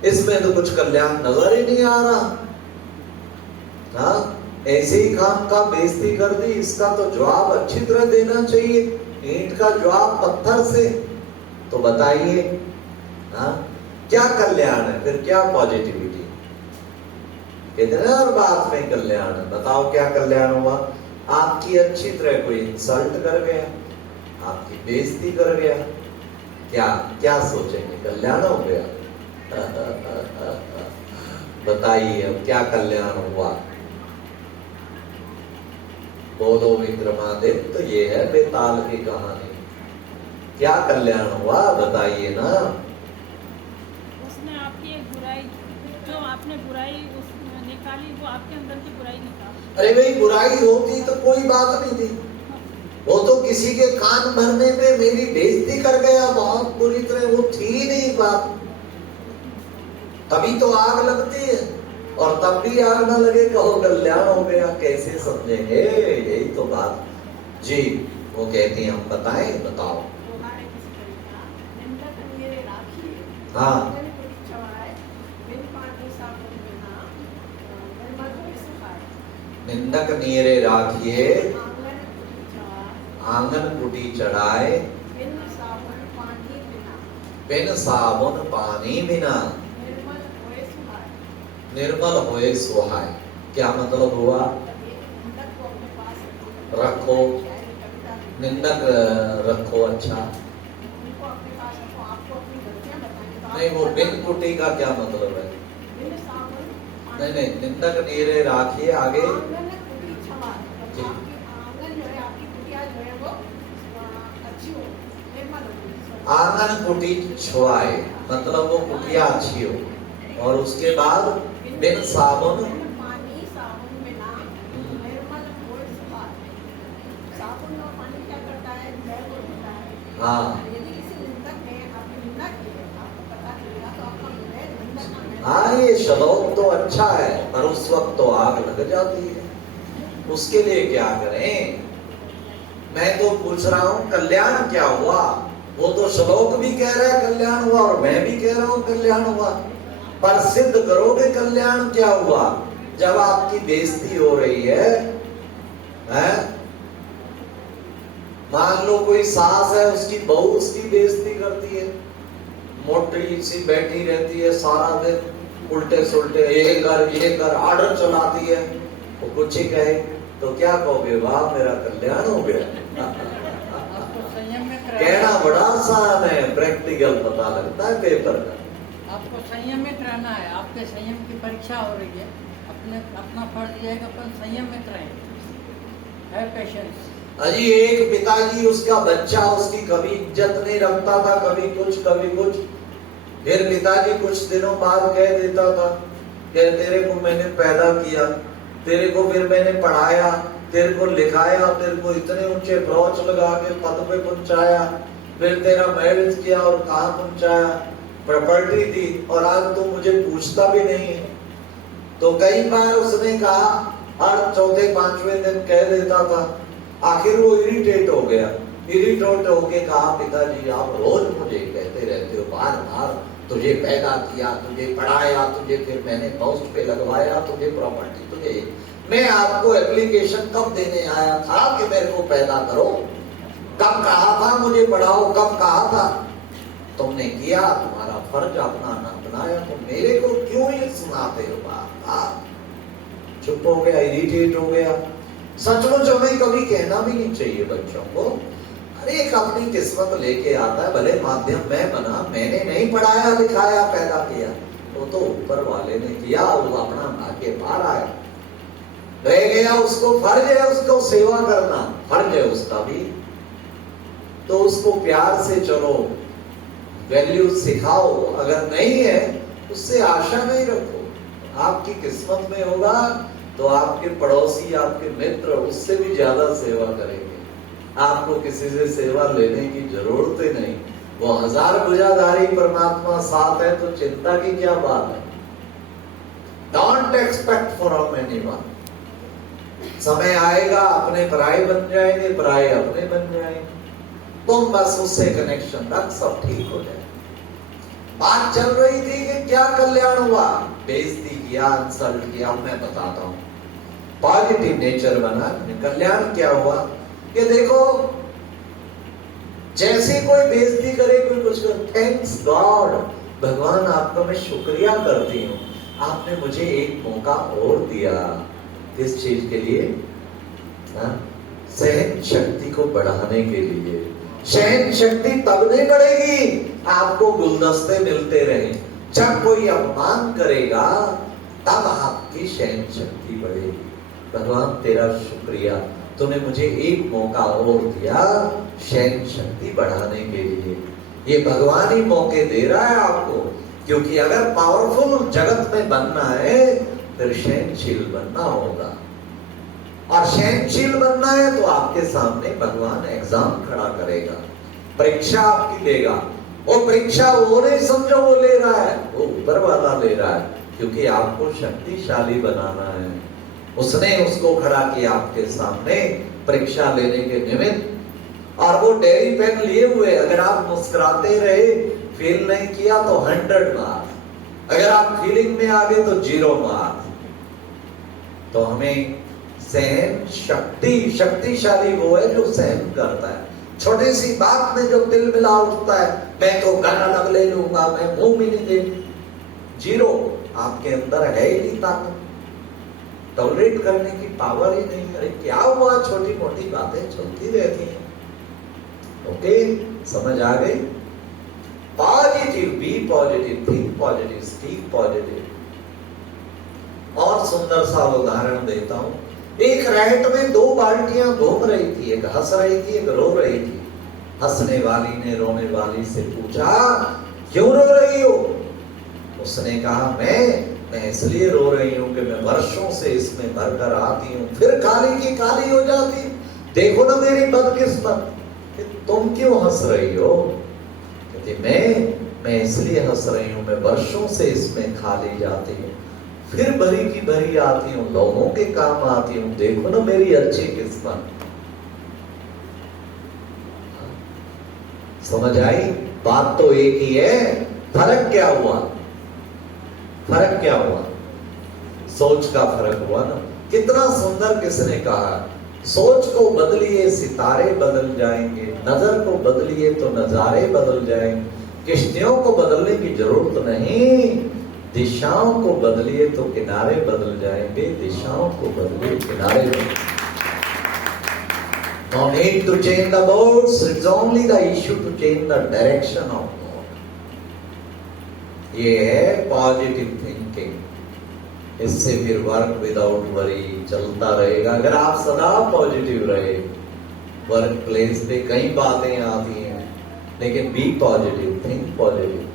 इसमें तो कुछ कल्याण नजर ही नहीं आ रहा। हाँ, ऐसे ही काम का बेइज्जती कर दी, इसका तो जवाब अच्छी तरह देना चाहिए, ईंट का जवाब पत्थर से। तो बताइए हाँ, क्या कल्याण है फिर, क्या पॉजिटिविटी? कहते हैं हर बात में कल्याण है। बताओ क्या कल्याण हुआ? आपकी अच्छी तरह कोई इंसल्ट कर गया, आपकी बेइज्जती कर गया, क्या क्या सोचेंगे, कल्याण हो गया? बताइए अब क्या कल्याण हुआ? बोलो विक्रमादित्य, तो ये है बेताल की कहानी। क्या कल्याण हुआ बताइए ना। उसने आपकी एक बुराई, जो आपने बुराई निकाली, वो आपके अंदर की बुराई निकाली। अरे भाई बुराई होती तो कोई बात नहीं थी, वो तो किसी के कान भरने में मेरी बेइज्जती कर गया बहुत बुरी तरह, वो थी नहीं बात। तभी तो आग लगती है, और तब भी आग न लगे कहो कल्याण हो गया, कैसे समझेंगे? यही तो बात जी। वो कहती हैं हम बताएं, बताओ। हाँ, निंदक नीरे राखिए, आंगन कुटी चढ़ाए, बिन साबुन पानी बिना, निर्मल होए सुहाय। क्या मतलब हुआ? रखो, निंदक रखो। अच्छा नहीं, वो बिन कुटी का क्या मतलब है? नहीं नहीं, निंदक नीरे राखिए, आगे आंगन कुटी छुआए, मतलब वो कुटिया अच्छी हो, और उसके बाद बिन साबुन, हाँ हाँ, ये श्लोक तो अच्छा है, पर उस वक्त तो आग लग जाती है। उसके लिए क्या करें? मैं तो पूछ रहा हूँ कल्याण क्या हुआ? वो तो श्लोक भी कह रहा है कल्याण हुआ, और मैं भी कह रहा हूँ कल्याण हुआ, पर सिद्ध करोगे कल्याण क्या हुआ? जब आपकी बेइज्जती हो रही है, मान लो कोई सास है, उसकी बहू उसकी बेइज्जती करती है, मोटी सी बैठी रहती है सारा दिन, उल्टे सुल्टे ये कर आर्डर चलाती है, वो कुछ ही कहे तो क्या कहोगे? वाह मेरा कल्याण हो गया। कहना बड़ा आसान है, प्रैक्टिकल पता लगता है पेपर का। आपको संयमित रहना है, आपके संयम की परीक्षा हो रही है, अपना फर्ज यह है कि अपन संयमित रहें, है पेशेंस। अजी एक पिताजी, उसका बच्चा उसकी कभी इज्जत नहीं रखता था, कभी कुछ कभी कुछ, फिर पिताजी कुछ दिनों बाद कह देता था कि तेरे को मैंने पैदा किया, तेरे को फिर मैंने पढ़ाया, तेरे को लिखाया, तेरे को इतने ऊंचे ब्रोच लगा के पद पे पहुंचाया, फिर तेरा मैरिज किया और कहाँ पहुंचाया, प्रॉपर्टी दी, और आज तू मुझे पूछता भी नहीं है। तो कई बार उसने कहा, हर चौथे पांचवें दिन कह देता था। आखिर वो इरिटेट हो गया, इरिटेट होके कहा पिताजी आप रोज मुझे कहते रहते हो बार बार, तुझे पैदा किया, तुझे पढ़ाया, तुझे फिर मैंने पोस्ट पे लगवाया, तुझे प्रॉपर्टी, तुझे, मैं आपको एप्लीकेशन कब देने आया था कि मेरे को पैदा करो? कब कहा था मुझे पढ़ाओ? कब कहा था? तुमने किया, तुम्हारा फर्ज अपना ना बनाया, तो मेरे को क्यों ये सुनाते हो बात? चुप हो गया, इरिटेट हो गया। सचमुच हमें कभी कहना भी नहीं चाहिए बच्चों को, अरे एक अपनी किस्मत लेके आता है, भले माध्यम मैं बना, मैंने नहीं पढ़ाया लिखाया पैदा किया, वो तो ऊपर वाले ने किया, वो अपना भाग्य पार आया, रह गया, उसको फर्ज है उसको सेवा करना, फर्ज है उसका भी, तो उसको प्यार से चलो वैल्यू सिखाओ, अगर नहीं है उससे आशा नहीं रखो, आपकी किस्मत में होगा तो आपके पड़ोसी, आपके मित्र उससे भी ज्यादा सेवा करेंगे, आपको किसी से सेवा लेने की जरूरत ही नहीं, वो 1000 भुजाधारी परमात्मा साथ है तो चिंता की क्या बात है। डोंट एक्सपेक्ट फ्रॉम एनीवन, समय आएगा अपने पराये बन जाएंगे, पराये अपने बन जाएंगे, तुम बस उससे कनेक्शन रख, सब ठीक हो जाए। बात चल रही थी कि क्या कल्याण हुआ, बेइज्जती किया, इंसल्ट किया, मैं बताता हूं पॉजिटिव नेचर बना, कल्याण क्या हुआ कि देखो जैसे कोई बेइज्जती करे, कोई कुछ करे, थैंक्स गॉड, भगवान आपका मैं शुक्रिया करती हूँ, आपने मुझे एक मौका और दिया, किस चीज के लिए, सहन शक्ति को बढ़ाने के लिए। सहन शक्ति तब नहीं बढ़ेगी आपको गुलदस्ते मिलते रहे, जब कोई अपमान करेगा तब आपकी सहन शक्ति बढ़ेगी। भगवान तेरा शुक्रिया, तूने मुझे एक मौका और दिया सहन शक्ति बढ़ाने के लिए, ये भगवान ही मौके दे रहा है आपको, क्योंकि अगर पावरफुल जगत में बनना है फिर सहनशील बनना होगा, और सहनशील बनना है तो आपके सामने भगवान एग्जाम खड़ा करेगा, परीक्षा आपकी लेगा, वो परीक्षा वो नहीं समझो वो ले रहा है, वो ऊपर वाला ले रहा है, क्योंकि आपको शक्तिशाली बनाना है, उसने उसको खड़ा किया आपके सामने परीक्षा लेने के निमित्त, और वो डेयरी पेन लिए हुए, अगर आप मुस्कुराते रहे, फेल नहीं किया तो 100 मार्क्स, अगर आप फीलिंग में आ गए तो 0 मार्क्स। तो हमें सहन शक्ति, शक्तिशाली वो है जो सहन करता है, छोटी सी बात में जो दिल मिला उठता है, मैं तो गला लग ले लूंगा, मैं मुंह भी नहीं दे, 0, आपके अंदर है ही नहीं ताकत, टॉलरेट करने की पावर ही नहीं। अरे क्या हुआ, छोटी मोटी बातें चलती रहती हैं, ओके, समझ आ गई। Positive, be positive, think positive, speak positive. और सुंदर सा उदाहरण देता हूं, एक रैट में 2 बाल्टियां घूम रही थी, एक हंस रही थी, एक रो रही थी। हंसने वाली ने रोने वाली से पूछा, क्यों रो रही हो? उसने कहा, मैं इसलिए रो रही हूं कि मैं वर्षों से इसमें भरकर आती हूं, फिर काली की काली हो जाती, देखो ना मेरी बदकिस्मत। तुम क्यों हंस रही हो? कहती मैं इसलिए हंस रही हूं, मैं वर्षों से इसमें खाली जाती हूँ, फिर भरी की भरी आती हूँ, लोगों के काम आती हूँ, देखो ना मेरी अच्छी किस्मत। समझ आई? बात तो एक ही है, फर्क क्या हुआ? फर्क क्या हुआ? सोच का फर्क हुआ ना। कितना सुंदर किसने कहा, सोच को बदलिए सितारे बदल जाएंगे, नजर को बदलिए तो नजारे बदल जाएंगे, किश्तियों को बदलने की जरूरत नहीं, दिशाओं को बदलिए तो किनारे बदल जाएंगे, दिशाओं को बदलिए किनारे बदल। No need to change the boats, it's only the issue to change the direction of boat. ये है पॉजिटिव थिंकिंग, इससे फिर वर्क विदाउट वरी चलता रहेगा। अगर आप सदा पॉजिटिव रहे, वर्क प्लेस पे कई बातें आती हैं, लेकिन बी पॉजिटिव, थिंक पॉजिटिव।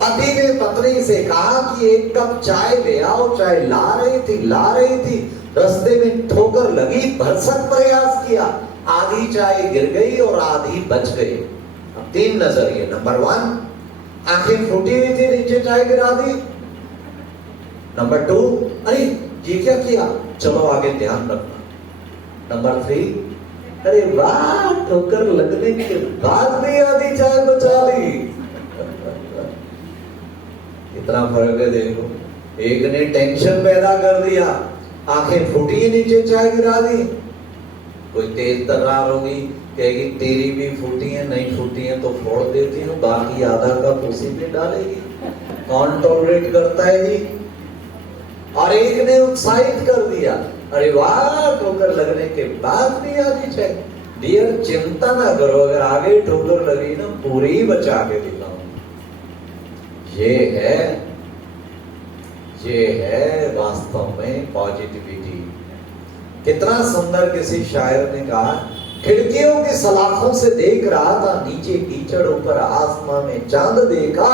पति ने पत्नी से कहा कि 1 कप चाय ले आओ, चाय ला रही थी, रास्ते में ठोकर लगी, भरसक प्रयास किया, आधी चाय गिर गई और आधी बच गई। अब 3 नजरिए। नंबर 1, आंखें फूटी हुई थी, नीचे चाय गिरा दी। नंबर 2, अरे ये क्या किया, चलो आगे ध्यान रखना। नंबर 3, अरे वाह, ठोकर लगने के बाद भी आधी चाय बचा ली। कितना फर्क है देखो। एक ने टेंशन पैदा कर दिया, आंखें फूटी, नीचे चाय गिरा दी। कोई तेज तर्रार होगी, कहेगी तेरी भी फूटी है, नहीं फूटी है तो फोड़ देती हूँ, बाकी आधा कप उसी पे डालेगी। कौन टॉलरेट करता है जी? और और एक ने उत्साहित कर दिया, अरे वाह, ठोकर लगने के बाद भी आगे चल। डियर, चिंता ना करो, अगर आगे ठोकर लगी ना पूरी बचा के दिखाऊंगा। ये है वास्तव में पॉजिटिविटी। कितना सुंदर किसी शायर ने कहा, खिड़कियों की सलाखों से देख रहा था नीचे कीचड़, ऊपर आसमान में चांद देखा।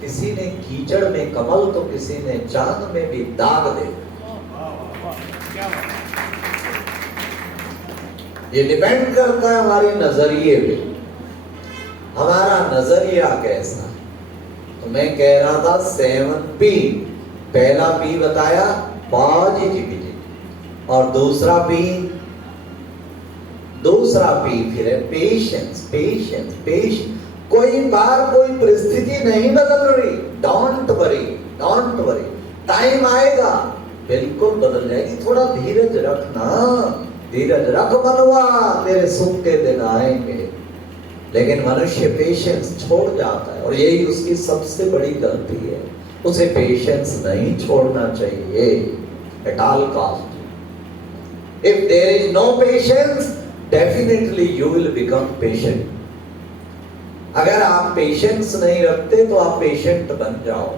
किसी ने कीचड़ में कमल तो किसी ने चांद में भी दाग देखा। ये डिपेंड करता है हमारे नजरिए पे, हमारा नजरिया कैसा है। तो मैं कह रहा था 7P, पहला P बताया पॉजिटिविटी, और दूसरा P फिर है पेशेंस। कोई बार कोई परिस्थिति नहीं बदल रही, डोंट वरी, टाइम आएगा बिल्कुल बदल जाएगी। थोड़ा धीरज रखना, धीरज रख मनवा, तेरे सुख के दिन आएंगे। लेकिन मनुष्य पेशेंस छोड़ जाता है, और यही उसकी सबसे बड़ी गलती है। उसे पेशेंस नहीं छोड़ना चाहिए at all cost. If there is no patience, definitely you will become patient. अगर आप पेशेंस नहीं रखते तो आप पेशेंट बन जाओ।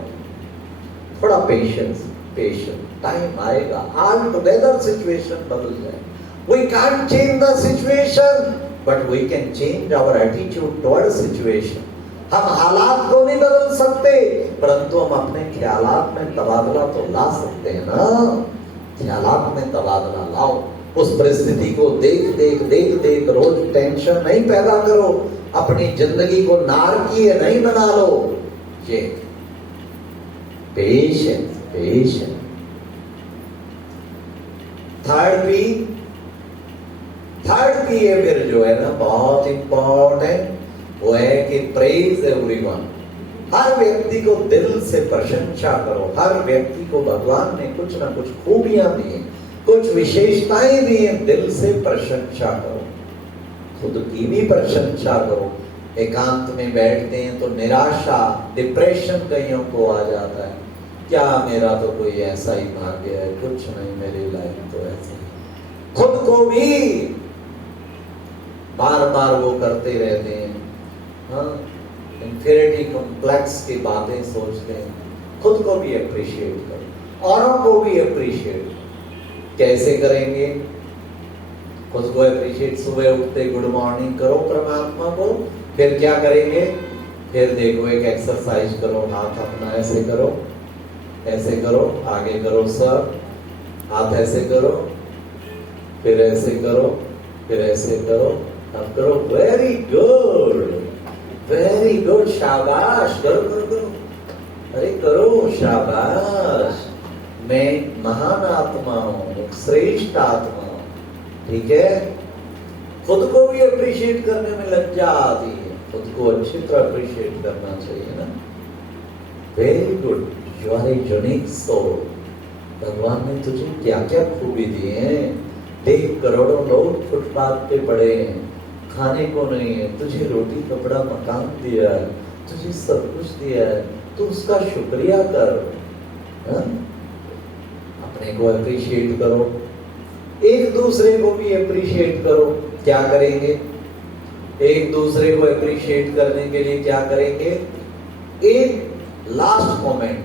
थोड़ा पेशेंस, टाइम आएगा, ऑल टुगेदर सिचुएशन बदल जाए। We can't change the situation, but we can change our attitude toward situation. हम हालात को नहीं बदल सकते, परंतु हम अपने ख्यालात में तबादला तो ला सकते हैं ना। ख्यालात में तबादला लाओ। उस परिस्थिति को देख रोज टेंशन नहीं पैदा करो, अपनी जिंदगी को नारकीय नहीं बना लो। ये पेशेंस। थर्ड पी है फिर जो है ना बहुत इंपॉर्टेंट, वो है कि प्रेज एवरीवन। हर व्यक्ति को दिल से प्रशंसा करो। हर व्यक्ति को भगवान ने कुछ ना कुछ खूबियां दी हैं, कुछ विशेषताएं दी हैं, दिल से प्रशंसा करो। खुद की भी प्रशंसा करो। एकांत में बैठते हैं तो निराशा, डिप्रेशन कईयों को आ जाता है, क्या मेरा तो कोई ऐसा ही भाग्य है, कुछ नहीं, मेरी लाइफ तो ऐसी है। खुद को भी बार बार वो करते रहते हैं, इंफीरियरिटी कॉम्प्लेक्स की बातें सोचते हैं। खुद को भी अप्रिशिएट करो, औरों को भी अप्रिशिएट। कैसे करेंगे खुद को अप्रिशिएट? सुबह उठते गुड मॉर्निंग करो परमात्मा को, फिर क्या करेंगे? फिर देखो एक एक्सरसाइज करो, हाथ अपना ऐसे करो, ऐसे करो, आगे करो सर, हाथ ऐसे करो, फिर ऐसे करो, फिर ऐसे करो, अब करो। वेरी गुड, शाबाश, करो। अरे करो, शाबाश। मैं महान आत्मा हूं, श्रेष्ठ आत्मा हूं, ठीक है। खुद को भी अप्रिशिएट करने में लज्जा आती है, खुद को अच्छी तरह अप्रिशिएट करना चाहिए ना। Very good, you are a unique soul. भगवान ने तुझे क्या क्या खूबी दी है। देख, करोड़ों लोग फुटपाथ पे पड़े हैं, खाने को नहीं है, तुझे रोटी कपड़ा मकान दिया है, तुझे सब कुछ दिया है, तो उसका शुक्रिया कर। अपने को अप्रिशिएट करो, एक दूसरे को भी अप्रिशिएट करो। क्या करेंगे? एक दूसरे को अप्रिशिएट करने के लिए क्या करेंगे? एक लास्ट मोमेंट,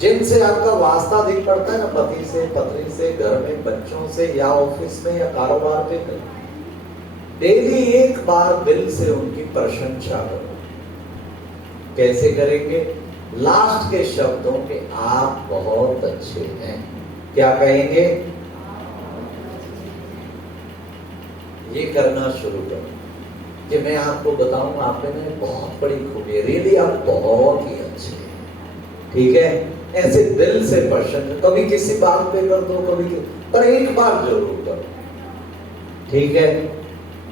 जिनसे आपका वास्ता दिख पड़ता है ना, पति से, पत्नी से, घर में बच्चों से, या ऑफिस में, या कारोबार पे, डेली एक बार दिल से उनकी प्रशंसा करो। कैसे करेंगे? लास्ट के शब्दों के आप बहुत अच्छे हैं। क्या कहेंगे? ये करना शुरू करो कि मैं आपको बताऊं, आप में बहुत बड़ी खूबी है, रियली आप बहुत ही अच्छे हैं, ठीक है। ऐसे दिल से प्रशंसा, कभी किसी बात पे कर दो, कभी पर एक बार जरूर करो, ठीक है।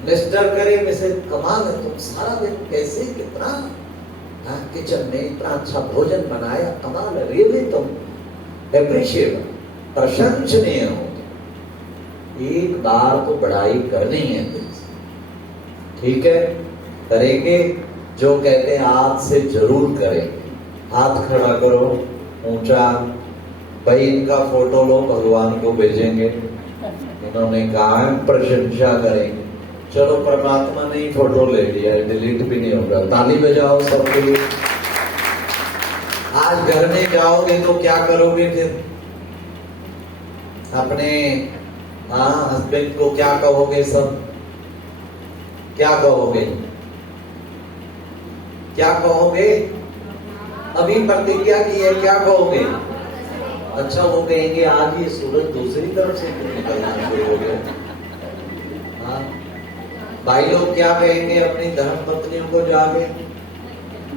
मिस्टर करे मिसेज, कमाल है, तुम सारा दिन कैसे, कितना किचन में इतना अच्छा भोजन बनाया, कमाल है, रियली तुम एप्रिशिएट, प्रशंसनीय हो। एक बार तो बड़ाई करनी है, ठीक है। करेंगे? जो कहते हैं आज से जरूर करेंगे। हाथ खड़ा करो ऊंचा, भाई इनका फोटो लो, भगवान को भेजेंगे, इन्होंने कहा है प्रशंसा करेंगे। चलो परमात्मा ने ही फोटो ले लिया है, डिलीट भी नहीं होगा। ताली बजाओ सबके लिए। आज घर में जाओगे तो क्या करोगे फिर? अपने हस्बैंड को क्या कहोगे? सब क्या कहोगे? क्या कहोगे? अभी प्रतिज्ञा की है, क्या कहोगे? अच्छा, वो कहेंगे आज ये सूरज दूसरी तरफ से निकलना शुरू हो गया। हाँ, भाई लोग क्या कहेंगे अपनी धर्म पत्नियों को जाके?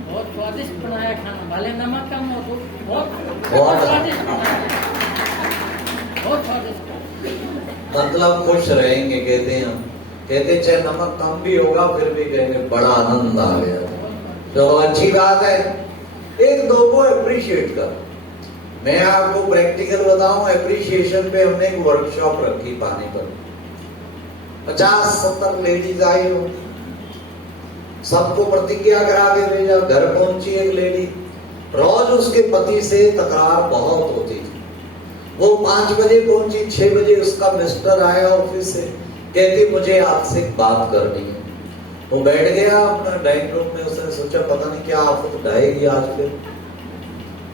बहुत स्वादिष्ट बनाया खाना, भले नमक कम हो तो बहुत बहुत स्वादिष्ट बनाया, बहुत स्वादिष्ट। मतलब खुश रहेंगे, कहते हैं हम। कहते चाहे नमक कम भी होगा फिर भी कहेंगे बड़ा आनंद आ गया। तो अच्छी बात है, एक दो को अप्रिशिएट कर। मैं आपको प्रैक्टिकल बताऊं, अप्रिशिएशन पे हमने एक वर्कशॉप रखी पानीपत। 50-70 लेडीज आई हो, सबको प्रतिज्ञा करा के भेजा। घर पहुंची एक लेडी, रोज उसके पति से तकरार बहुत होती थी। वो 5 बजे पहुंची, 6 बजे उसका मिस्टर आया ऑफिस से, कहती मुझे आपसे एक बात करनी है। वो बैठ गया अपना डाइनिंग रूम में, उसने सोचा पता नहीं क्या आफत उठाएगी आज फिर।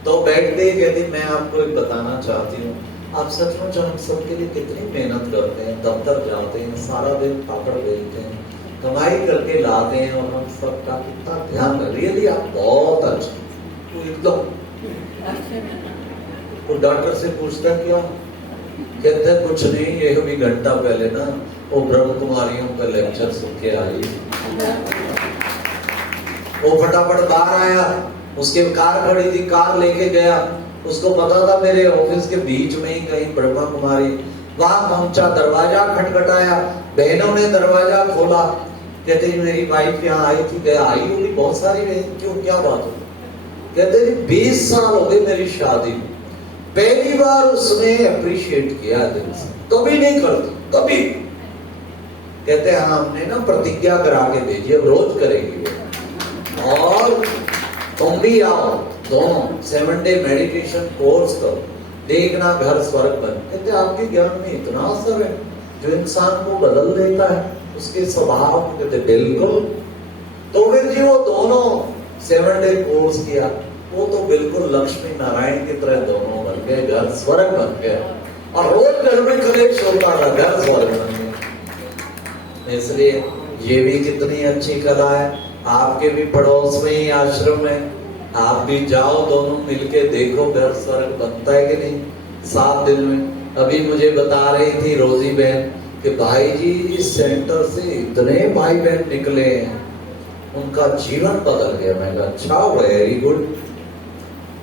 तो बैठ गई, कहती मैं आपको एक बताना चाहती हूँ, आप सचमुच हम सबके लिए कितनी मेहनत करते हैं, दफ्तर जाते हैं, सारा दिन पापड़ बेचते हैं, कमाई करके लाते हैं, और हम सबका कितना ध्यान रखते हैं। रियली आप बहुत अच्छे। तो एकदम वो डॉक्टर से पूछता क्या? कहते कुछ नहीं, एक भी घंटा पहले ना वो ब्रह्म कुमारियों का लेक्चर सुन के आई। वो फटाफट बाहर आया, उसके कार खड़ी थी, कार लेके गया। उसको पता था मेरे ऑफिस के बीच में ही कहीं ब्रह्मा कुमारी। वहां पहुंचा, दरवाजा खटखटाया, बहनों ने दरवाजा खोला। कहते मेरी वाइफ यहाँ आई थी। गया आई होगी बहुत सारी बहन, क्यों क्या बात हो? कहते 20 साल हो गए मेरी शादी, पहली बार उसने अप्रिशिएट किया दिल से, कभी नहीं करती कभी। कहते हाँ हमने ना प्रतिज्ञा करा के भेजी, अब रोज करेगी वो। और तुम भी आओ, दोनों 7 डे मेडिटेशन कोर्स करो, देखना घर स्वर्ग बन। कहते आपके ज्ञान में इतना असर है जो इंसान को बदल देता है, उसके स्वभाव। कहते बिल्कुल। तो फिर जी वो दोनों 7 डे कोर्स किया, वो तो बिल्कुल लक्ष्मी नारायण की तरह दोनों बन गए, घर स्वर्ग बन गया। और रोज घर में कलेश होता था, घर स्वर्ग बन गया। इसलिए ये भी कितनी अच्छी कला है। आपके भी पड़ोस में ही आश्रम है, आप भी जाओ, दोनों मिलके देखो घर स्वर्ग बनता है कि नहीं 7 दिन में। अभी मुझे बता रही थी रोजी बहन कि भाई जी इस सेंटर से इतने भाई बहन निकले हैं, उनका जीवन बदल गया। मैं कहा अच्छा, वेरी गुड।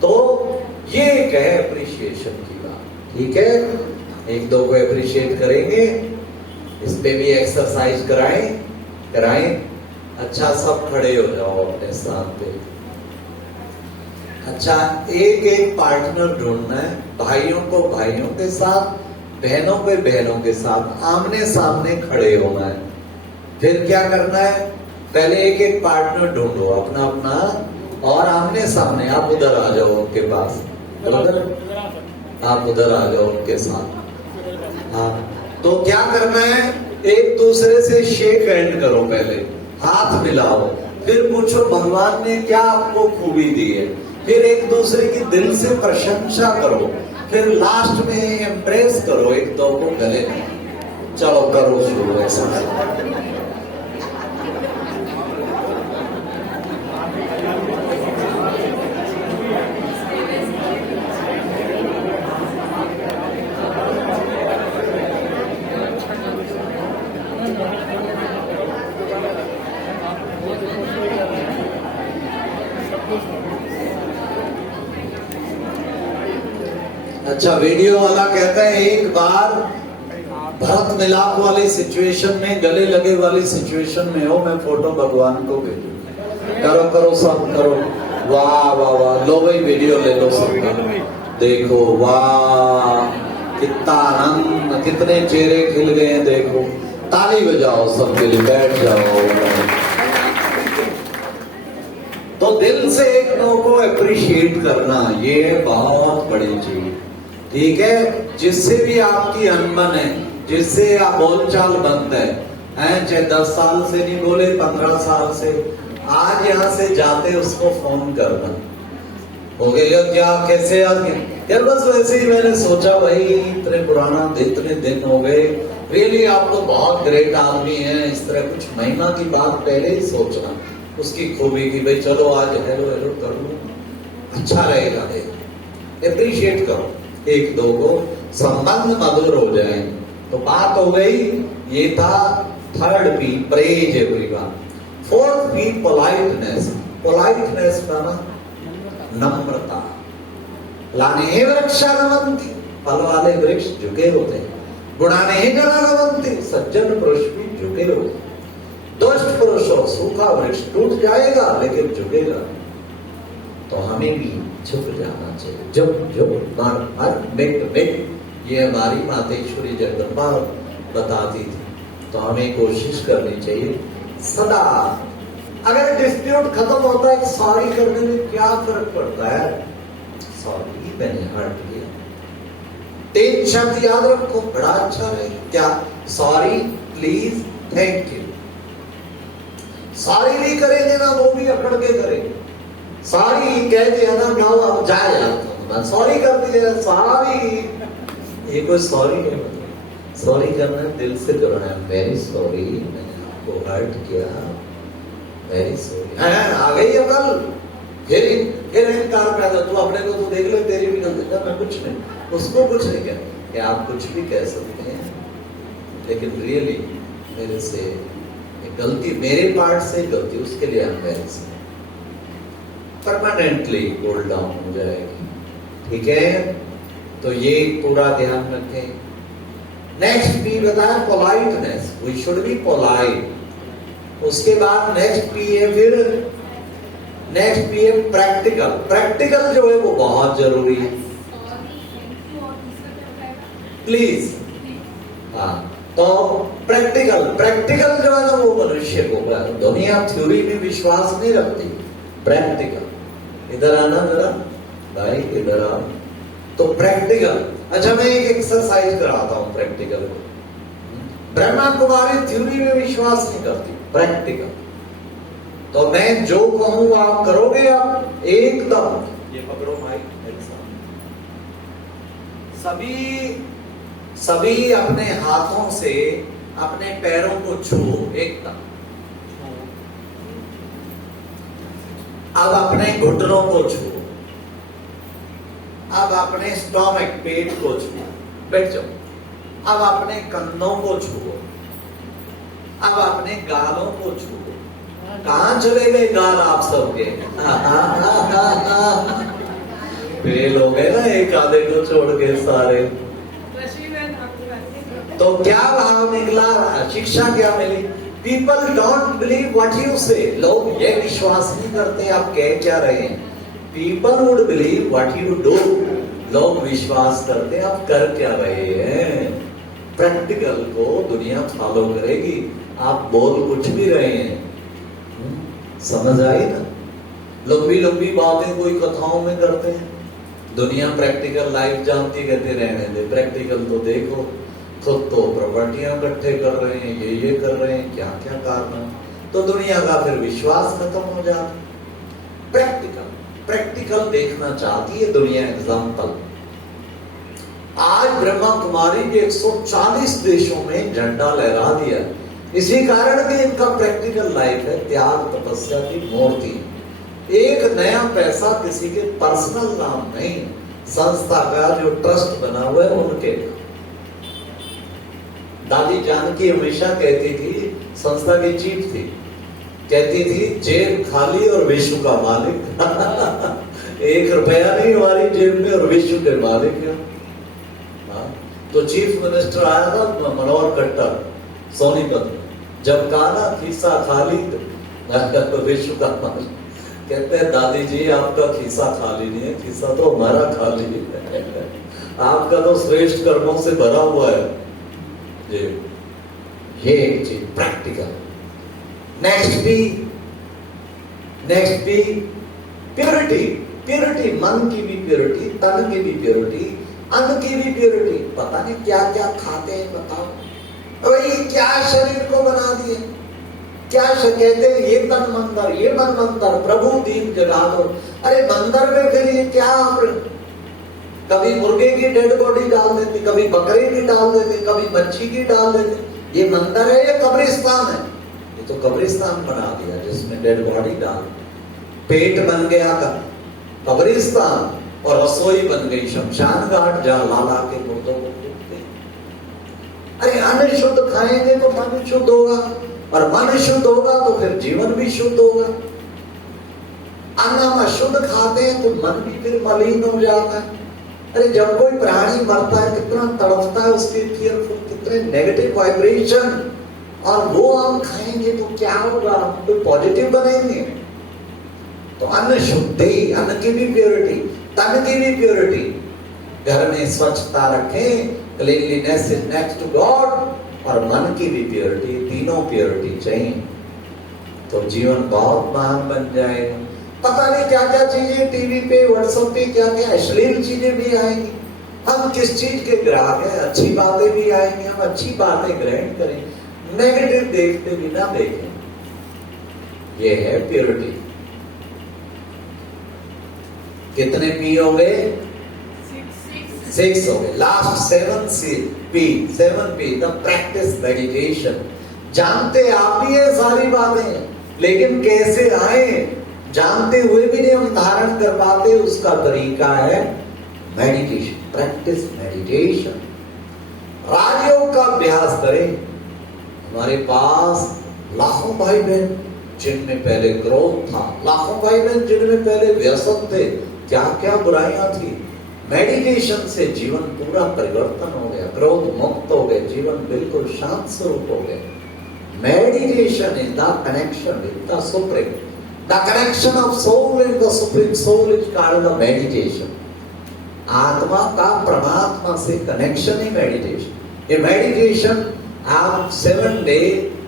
तो ये एक है अप्रिशिएशन की बात, ठीक है। एक दो को अप्रिशिएट करेंगे, इस पे भी एक्सरसाइज कराएं। अच्छा, सब खड़े हो जाओ अपने स्थान पे। अच्छा, एक पार्टनर ढूंढना है, भाइयों को भाइयों के साथ, बहनों पे बहनों के साथ आमने सामने खड़े होना है। फिर क्या करना है? पहले एक पार्टनर ढूंढो अपना अपना, और आमने सामने आप उधर आ जाओ उनके पास, आप उधर आ जाओ उनके साथ। हाँ, तो क्या करना है? एक दूसरे से शेक हैंड करो, पहले हाथ मिलाओ, फिर पूछो भगवान ने क्या आपको खूबी दी है, फिर एक दूसरे की दिल से प्रशंसा करो, फिर लास्ट में एम्प्रेस करो एक दो को गले। चलो करो शुरू ऐसा। अच्छा, वीडियो वाला कहता है एक बार भरत मिलाप वाली सिचुएशन में, गले लगे वाली सिचुएशन में हो, मैं फोटो भगवान को भेजूं। करो सब करो। वाह वाह वाह, लो भाई वीडियो ले लो सबका, देखो वाह कितना आनंद, कितने चेहरे खिल गए हैं, देखो। ताली बजाओ सबके लिए, बैठ जाओ। तो दिल से एक लोगों को अप्रिशिएट करना, ये बहुत बड़ी चीज। ठीक है, जिससे भी आपकी अनबन है, जिससे आप बोलचाल बंद है, चाहे 10 साल से नहीं बोले, 15 साल से, आज यहाँ से जाते उसको फोन करना, हो गया क्या, कैसे याद किया यार, बस वैसे ही मैंने सोचा भाई इतने पुराना इतने दिन हो गए, रियली आप तो बहुत ग्रेट आदमी हैं, इस तरह कुछ महिमा की बात पहले ही सोचना, उसकी खूबी की भाई चलो आज हेलो हेलो कर लो, अच्छा रहेगा, अप्रिशिएट करो एक दो को, संबंध मधुर हो जाए। तो बात हो गई, ये था third P, praise everyone. Fourth P, politeness. Politeness का ना नम्रता। लाने वृक्षा नमन्ति, फल वाले वृक्ष झुके होते हैं, गुणाने जना नमन्ति, सज्जन पुरुष भी झुके होते हैं। दुष्ट पुरुष और सूखा वृक्ष टूट जाएगा लेकिन झुकेगा, तो हमें भी झुक जाना चाहिए। झुक बार हर मिनट मिनट, ये हमारी मातेश्वरी जगदम्बा बताती थी, तो हमें कोशिश करनी चाहिए सदा। अगर डिस्प्यूट खत्म होता है, सॉरी करने में क्या फर्क पड़ता है, सॉरी मैंने हर्ट किया, 3 शब्द याद रखो, बड़ा अच्छा है। क्या? Sorry, please, thank you. Sorry भी करेंगे ना, वो भी अकड़ के करेंगे। सॉरी कह दिया ना, क्या हुआ, अब जा यार, सॉरी कर दिया, सॉरी, ये कोई सॉरी नहीं मतलब। सॉरी करना दिल से करना है, वेरी सॉरी, मैंने आपको हर्ट किया, वेरी सॉरी। आ गई अकल, फिर अहंकार पैदा, तू अपने को तो देख ले, तेरी भी गलती है, मैं कुछ नहीं, उसको कुछ नहीं कहना, कि आप कुछ भी कह सकते हैं, लेकिन रियली मेरे से गलती, मेरे पार्ट से गलती, उसके लिए हम मेरे से परमानेंटली कूल डाउन हो जाएगी। ठीक है, तो ये पूरा ध्यान रखें। नेक्स्ट पी बताया politeness, we should be polite. उसके बाद नेक्स्ट पी है, फिर नेक्स्ट पी है प्रैक्टिकल। प्रैक्टिकल जो है वो बहुत जरूरी है, प्लीज। हाँ, तो प्रैक्टिकल जो है ना, वो मनुष्य को, दुनिया थ्योरी में विश्वास नहीं रखती, प्रैक्टिकल। इधर आना जरा भाई, इधर आओ। तो प्रैक्टिकल, अच्छा मैं एक एक्सरसाइज कराता हूं प्रैक्टिकल को। ब्रह्मा कुमारी थ्योरी में विश्वास नहीं करती, प्रैक्टिकल। तो मैं जो कहूं आप करोगे, आप एकदम, ये पकड़ो माइक मेरे सामने, सभी अपने हाथों से अपने पैरों को छुओ एकदम। अब अपने घुटनों को छुओ, अब अपने स्टोमक, पेट को छुओ, बैठ जाओ। अब अपने कंधों को छुओ, अब अपने गालों को छुओ। कहां चले गए गाल आप सबके? फेल हो गए ना, एक आधे को छोड़ के सारे। तो क्या भाव निकला, शिक्षा क्या मिली? People don't believe what you say. लोग ये विश्वास नहीं करते आप कह क्या रहे हैं। People would believe what you do. लोग विश्वास करते आप कर क्या रहे हैं। प्रैक्टिकल को दुनिया फॉलो करेगी, आप बोल कुछ भी रहे हैं। समझ आई ना? लंबी लंबी बातें कोई कथाओं में करते हैं, दुनिया प्रैक्टिकल लाइफ जानती, कहते रहने दे, प्रैक्टिकल तो देखो, खुद तो प्रॉपर्टियां इकट्ठे कर रहे हैं, ये कर रहे हैं, क्या क्या कारण, तो दुनिया का फिर विश्वास खत्म हो जाता। प्रैक्टिकल देखना चाहती है दुनिया। एग्जाम्पल, आज ब्रह्मा कुमारी के 140 देशों में झंडा लहरा दिया, इसी कारण कि इनका प्रैक्टिकल लाइफ है, त्याग तपस्या की मूर्ति। एक नया पैसा किसी के पर्सनल नाम नहीं, संस्था का जो ट्रस्ट बना हुआ है उनके। दादी जानकी हमेशा कहती थी, संस्था की चीफ थी, कहती थी जेब खाली और विश्व का मालिक। 1 रुपया नहीं हमारी जेब में और विश्व के मालिक है। तो चीफ मिनिस्टर आया था मनोहर कट्टर सोनीपत में, जब कहा ना खीसा खाली विश्व का मालिक, कहते हैं दादी जी आपका खीसा खाली नहीं है, खीसा तो हमारा खाली है, आपका तो श्रेष्ठ कर्मों से भरा हुआ है। ये एक चीज प्रैक्टिकल। नेक्स्ट भी प्योरिटी, मन की भी प्योरिटी, तन की भी प्योरिटी, अन्न की भी प्योरिटी, पता नहीं क्या क्या खाते हैं बताओ। अरे ये क्या शरीर को बना दिए, क्या कहते हैं ये तन मंदिर, ये मन मंदिर, प्रभु दीप जला दो। अरे मंदिर में फिर ये क्या, कभी मुर्गे की डेड बॉडी डाल देते, कभी बकरे की डाल देते, कभी मच्छी की डाल देते। ये मंदिर है या कब्रिस्तान है? ये तो कब्रिस्तान बना दिया जिसमें डेड बॉडी डाल, पेट बन गया का कब्रिस्तान और रसोई बन गई शमशान घाट, जहां लाला के मुर्दों को फूकते। अरे अन्न शुद्ध खाएंगे तो मन शुद्ध होगा, और मन शुद्ध होगा तो फिर जीवन भी शुद्ध होगा। अन्न हम अशुद्ध खाते हैं तो मन भी फिर मलिन हो जाता है। अरे जब कोई प्राणी मरता है कितना तड़पता है, उसके फियरफुल कितने नेगेटिव वाइब्रेशन, और वो हम खाएंगे तो क्या होगा, हम तो पॉजिटिव बनेंगे। तो अन्न शुद्धि, अन्न की भी प्योरिटी, तन की भी प्योरिटी। घर में स्वच्छता रखें, cleanliness is next to God, और मन की भी प्योरिटी, तीनों प्योरिटी चाहिए तो जीवन बहुत महान बन जाएगा। पता नहीं क्या क्या चीजें टीवी पे, व्हाट्सएप पे क्या क्या अश्लील चीजें भी आएंगी। हम किस चीज के ग्राहक हैं? अच्छी बातें भी आएंगी, हम अच्छी बातें ग्रहण करें, नेगेटिव देखते भी ना देखें। ये है प्योरिटी। कितने पी हो गए? 6 हो गए। Last 7 P, the practice meditation. जानते आप भी ये सारी बातें, लेकिन कैसे आए जानते हुए भी नहीं हम धारण कर पाते। उसका तरीका है मेडिटेशन, प्रैक्टिस मेडिटेशन। राजयोग का अभ्यास करें। हमारे पास लाखों भाई बहन जिनमें पहले क्रोध था, लाखों भाई बहन जिनमें पहले व्यसन थे, क्या क्या बुराइयां थी। मेडिटेशन से जीवन पूरा परिवर्तन हो गया, क्रोध मुक्त हो गए, जीवन बिल्कुल शांत स्वरूप हो गए। Meditation is the connection with the supreme, the connection of soul and the supreme soul is called the meditation. आत्मा का परमात्मा से कनेक्शन ही मेडिटेशन। ये मेडिटेशन आप 7 डे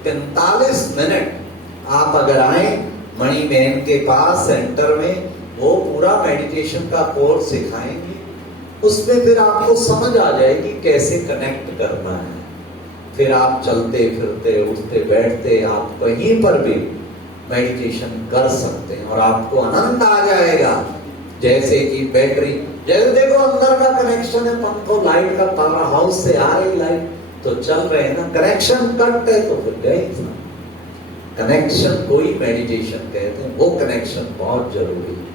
43 मिनट आप अगर आए मणि बहन के पास सेंटर में, वो पूरा मेडिटेशन का कोर्स सिखाएंगे। उसमें फिर आपको समझ आ जाएगी कैसे कनेक्ट करना है। फिर आप चलते फिरते उठते बैठते आप कहीं पर भी मेडिटेशन कर सकते हैं और आपको आनंद आ जाएगा। जैसे कि बैटरी, जैसे देखो अंदर का कनेक्शन है, पंखों लाइट का, पावर हाउस से आ रही लाइट तो चल रहे हैं ना, कनेक्शन कट है तो फिर गए। कनेक्शन कोई मेडिटेशन कहते हैं, वो कनेक्शन बहुत जरूरी है।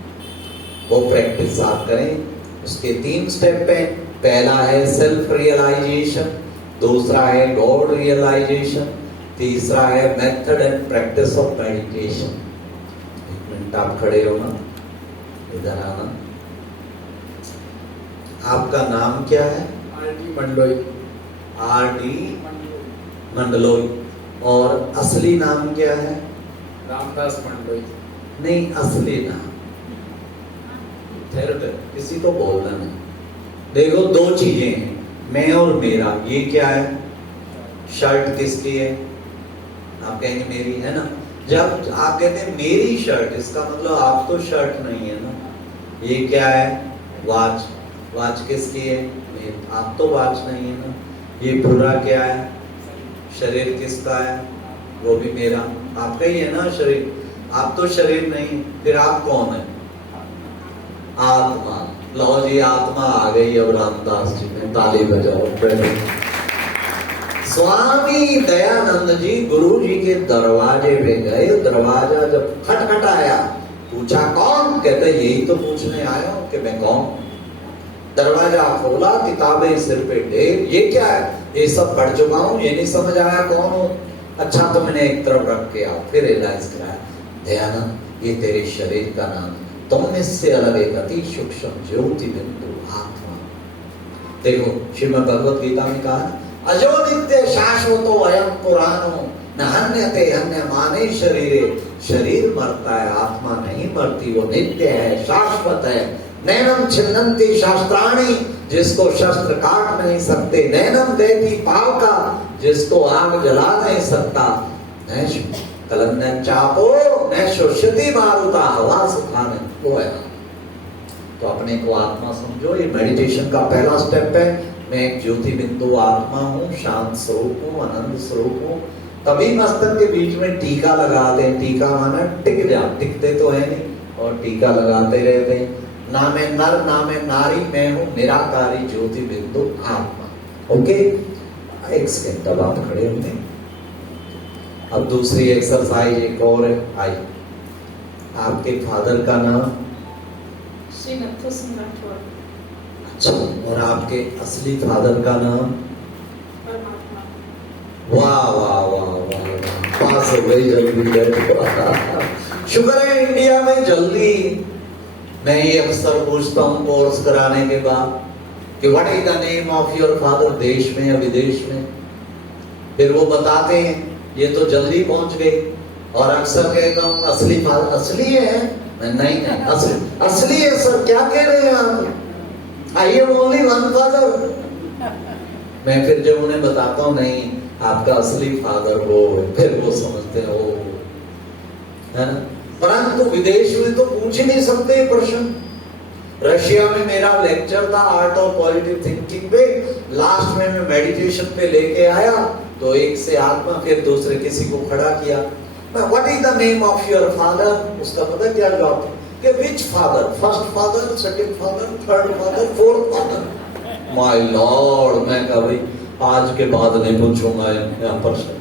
वो प्रैक्टिस आप करें। उसके 3 स्टेप हैं। पहला है सेल्फ रियलाइजेशन, दूसरा है गॉड रियलाइजेशन, तीसरा है method and practice of meditation. 1 minute आप खड़े हो ना, इधर आना। आपका नाम क्या है? आरडी मंडलोई। आरडी मंडलोई। और असली नाम क्या है? रामदास मंडलोई। नहीं, असली नाम किसी को बोलना नहीं। देखो 2 चीजें हैं, मैं और मेरा। ये क्या है? शर्ट किसकी है? आप कहेंगे मेरी है ना। जब आप कहते हैं मेरी शर्ट, इसका मतलब आप तो शर्ट नहीं है ना। ये क्या है? वॉच। वॉच किसकी है? आप तो वॉच नहीं है ना। ये पूरा क्या है? शरीर किसका है? वो भी मेरा, आपका ही है ना शरीर। आप तो शरीर नहीं, फिर आप कौन है? आत्मा। लो जी, आत्मा आ गई। अब रामदास जी ने ताली बजाओ। स्वामी दयानंद जी गुरु जी के दरवाजे पे गए। दरवाजा जब खटखटाया, पूछा कौन? कहते यही तो पूछने आया हूं कि मैं कौन। दरवाजा खोला, किताबें सिर पे ढेर। ये क्या है? ये सब पढ़ चुका हूं, ये नहीं समझ आया कौन हो। अच्छा तो मैंने एक तरफ रख के आप फिर रियलाइज कराया, दयानंद ये तेरे शरीर का नाम है, तुम इससे अलग एक अति सूक्ष्म ज्योति बिंदु आत्मा। देखो श्रीमद् भगवत गीता में कहा, अजो नित्य शाश्वतो अयम पुराणो न हन्यते हन्यमाने शरीरे। शरीर मरता है, आत्मा नहीं मरती, वो नित्य है, शाश्वत है। नैनम छिन्नन्ति शास्त्राणि, जिसको शस्त्र काट नहीं सकते। नैनम देती पावका, जिसको आग जला नहीं सकता। नैशो कलंदन चापो नैशो क्षति मारुता हवा सुखाने। वो है तो अपने को आत्मा समझो। ये मेडिटेशन का पहला स्टेप है। मैं एक ज्योति बिंदु आत्मा हूँ, शांत स्वरूप हूँ, आनंद स्वरूप हूँ। तभी मस्तक के बीच में टीका लगाते हैं। टीका माना टिक जा, टिकते तो है नहीं और टीका लगाते रहते हैं। ना मैं नर ना मैं नारी, मैं हूँ निराकारी ज्योति बिंदु आत्मा। ओके, एक सेकेंड, तब आप खड़े होंगे। अब दूसरी एक्सरसाइज एक और है। आई, आपके फादर का नाम? श्री नथु सिंह राठौर। अच्छा, और आपके असली फादर का नाम? परमात्मा। वाह वाह वाह वाह, पास हो गई जल्दी। शुक्र है इंडिया में जल्दी। मैं ये अक्सर पूछता हूँ कोर्स कराने के बाद कि what is the name of your father, देश में या विदेश में। फिर वो बताते हैं, ये तो जल्दी पहुंच गए। और अक्सर कहता हूँ असली फादर, असली है? नहीं, असली है सर, क्या कह रहे हैं आप? I am only one father. मैं फिर जब उन्हें बताता हूँ नहीं, आपका असली फादर वो, फिर वो समझते हैं वो, है ना। परंतु विदेश में तो पूछ ही नहीं सकते प्रश्न। रशिया में मेरा लेक्चर था आर्ट ऑफ पॉजिटिव थिंकिंग पे। लास्ट में मैं मेडिटेशन पे लेके आया तो एक से आत्मा, फिर दूसरे किसी को खड़ा किया। What is the name of your father? उसका पता क्या जवाब था कि which father, first father, second father, third father, fourth father. My lord, मैं कहा भाई आज के बाद नहीं पूछूंगा यहाँ प्रश्न,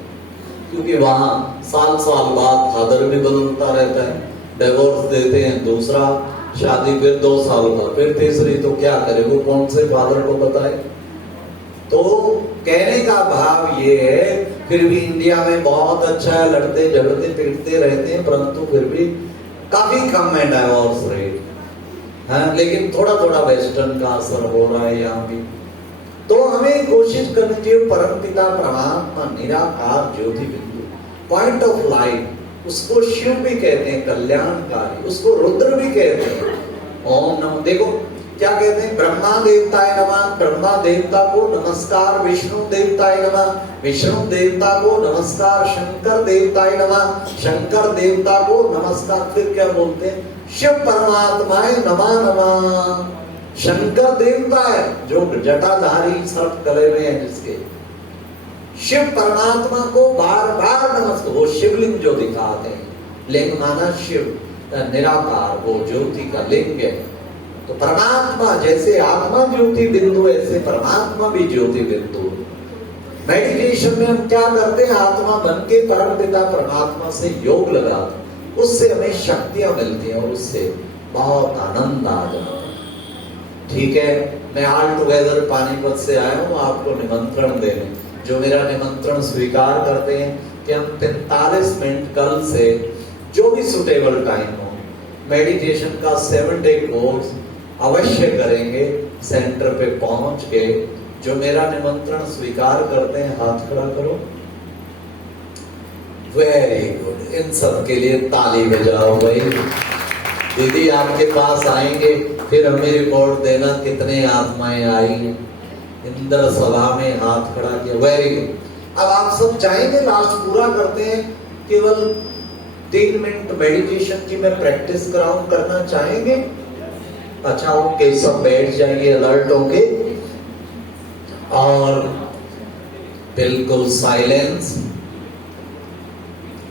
क्योंकि वहां साल साल बाद फादर भी बदलता रहता है। डिवोर्स देते हैं, दूसरा शादी, फिर 2 साल बाद फिर तीसरी, तो क्या करे वो, कौन से फादर को बताए। तो कहने का भाव ये है, फिर भी इंडिया में बहुत अच्छा है, लड़ते झगड़ते पिटते रहते हैं, परंतु फिर भी काफी कम है डाइवोर्स रेट, है। लेकिन थोड़ा थोड़ा वेस्टर्न का असर हो रहा है यहाँ भी। तो हमें कोशिश करनी चाहिए परमपिता परमात्मा निराकार ज्योति बिंदु, पॉइंट ऑफ लाइट, उसको शिव भी कहते हैं, कल्याणकारी, उसको रुद्र भी कहते हैं। ओम नमः, देखो क्या कहते हैं, ब्रह्मा देवताय नमः, ब्रह्मा देवता को नमस्कार, विष्णु देवताय नमः, विष्णु देवता को नमस्कार, शंकर देवताय नमः, शंकर देवता को नमस्कार। फिर क्या बोलते हैं, शिव परमात्माय नमः नमः। शंकर देवता है जो जटाधारी सर्प गले में है जिसके, शिव परमात्मा को बार बार नमस्कार। वो शिवलिंग जो दिखाते हैं, लिंग माना शिव, निराकार, वो ज्योति का लिंग है। तो परमात्मा जैसे आत्मा ज्योति बिंदु, ऐसे परमात्मा भी ज्योति बिंदु। मेडिटेशन में हम क्या करते हैं, आत्मा बन के परमपिता परमात्मा से योग लगाते हैं, उससे हमें शक्तियां मिलती हैं और उससे बहुत आनंद आ जाता है। ठीक है, मैं ऑल टुगेदर पानीपत से आया हूँ आपको निमंत्रण देने। जो मेरा निमंत्रण स्वीकार करते हैं कि हम 45 मिनट कल से, जो भी सुटेबल टाइम हो, मेडिटेशन का 7 डे कोर्स अवश्य करेंगे। सेंटर पे पहुंच के जो मेरा निमंत्रण स्वीकार करते हैं, हाथ खड़ा करो। वेरी गुड, इन सब के लिए ताली बजाओ भाई। दीदी आपके पास आएंगे, फिर हमें रिपोर्ट देना कितने आत्माएं आई। इंद्र सभा में हाथ खड़ा किया, वेरी गुड। अब आप सब चाहेंगे, लास्ट पूरा करते हैं, केवल 3 मिनट मेडिटेशन की मैं प्रैक्टिस कराऊं, करना चाहेंगे? अच्छा ओके, सब बैठ जाइए अलर्ट होके और बिल्कुल साइलेंस।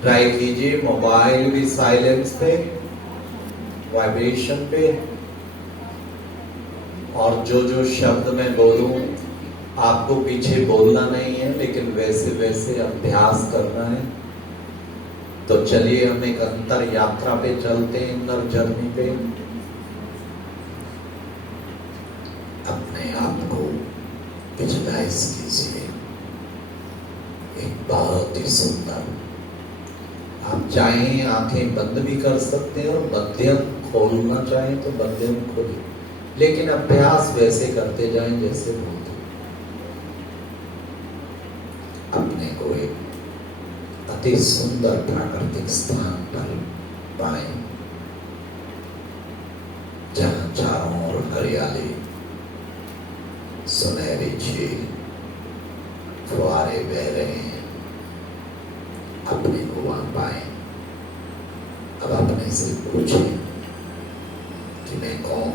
ट्राई कीजिए, मोबाइल भी साइलेंस पे, वाइब्रेशन पे। और जो जो शब्द मैं बोलूं आपको पीछे बोलना नहीं है, लेकिन वैसे वैसे अभ्यास करना है। तो चलिए हम एक अंतर यात्रा पे चलते हैं, इनर जर्नी पे। अपने आप को विजुअलाइज कीजिए, एक बहुत ही सुंदर, आप चाहें आंखें बंद भी कर सकते हैं और मध्यम खोलना चाहें तो मध्यम खोलिए, लेकिन अभ्यास वैसे करते जाएं जैसे बोलते। अपने को एक अति सुंदर प्राकृतिक स्थान पर पाएं, जहां चारों ओर हरियाली, सुनहरी झील, फुहारे बह रहे हैं, अपने को वहां पाए। अब अपने से पूछें कि मैं कौन,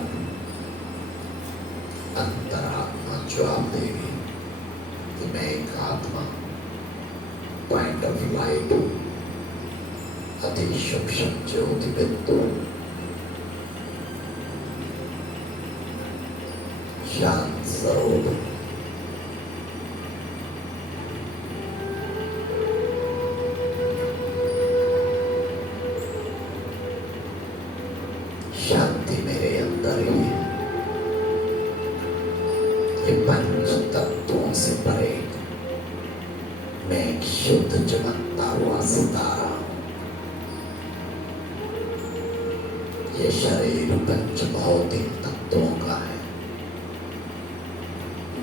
आत्मा, पॉइंट ऑफ लाइट, अति सूक्ष्म ज्योति बिंदु, शांत स्वरूप, शांति मेरे अंदर ही है। ये पंच तत्वों से परे मैं एक शुद्ध चमकता हुआ सितारा हूं। ये शरीर पंच भौतिक तत्वों का है।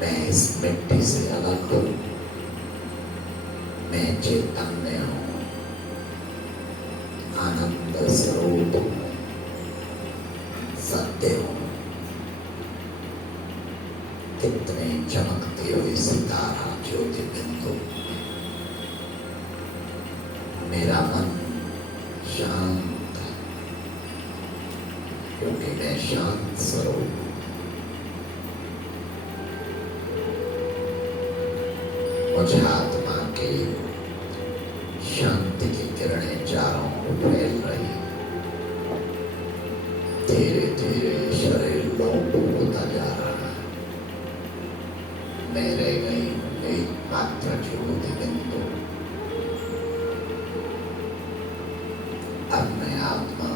मैं इस मिट्टी से अलग हूं। मैं चैतन्य हूं, आनंद स्वरूप हूं, सत्य हूं। कितने चमकती हुई सितारा ज्योति बिंदु, मेरा मन शांत है क्योंकि मैं शांत स्वरूप हूं। मुझे आत्मा की शांति की किरणें चारों ओर फैल रही। धीरे धीरे शरीर लोप होता जा रहा है। मैं रह गई एकमात्र ज्योति बिंदु। अब मैं आत्मा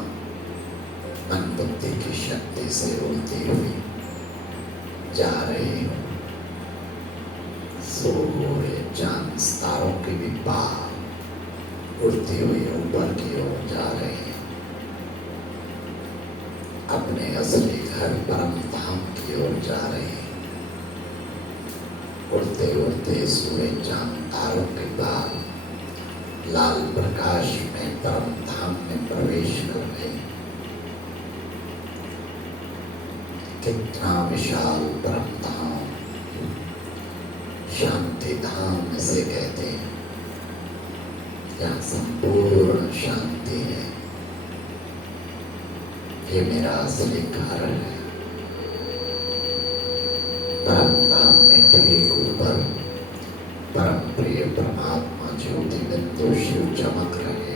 मन बुद्धि की शक्ति से उड़ती हुई जा रही हूँ। सूर्य चांद तारों के भी पार उड़ती हुई ऊपर की ओर जा रही है। अपने असली घर परम धाम की ओर जा रही है। उड़ते उड़ते सूर्य चांद तारों के बाद लाल प्रकाश में परम धाम में प्रवेश कर गई। कितना विशाल परम धाम, शांति धाम इसे कहते हैं। यहाँ संपूर्ण शांति है। ये मेरा असली घर है। परम धाम में ठीक ऊपर परम प्रिय परमात्मा ज्योति बिंदु शिव चमक रहे।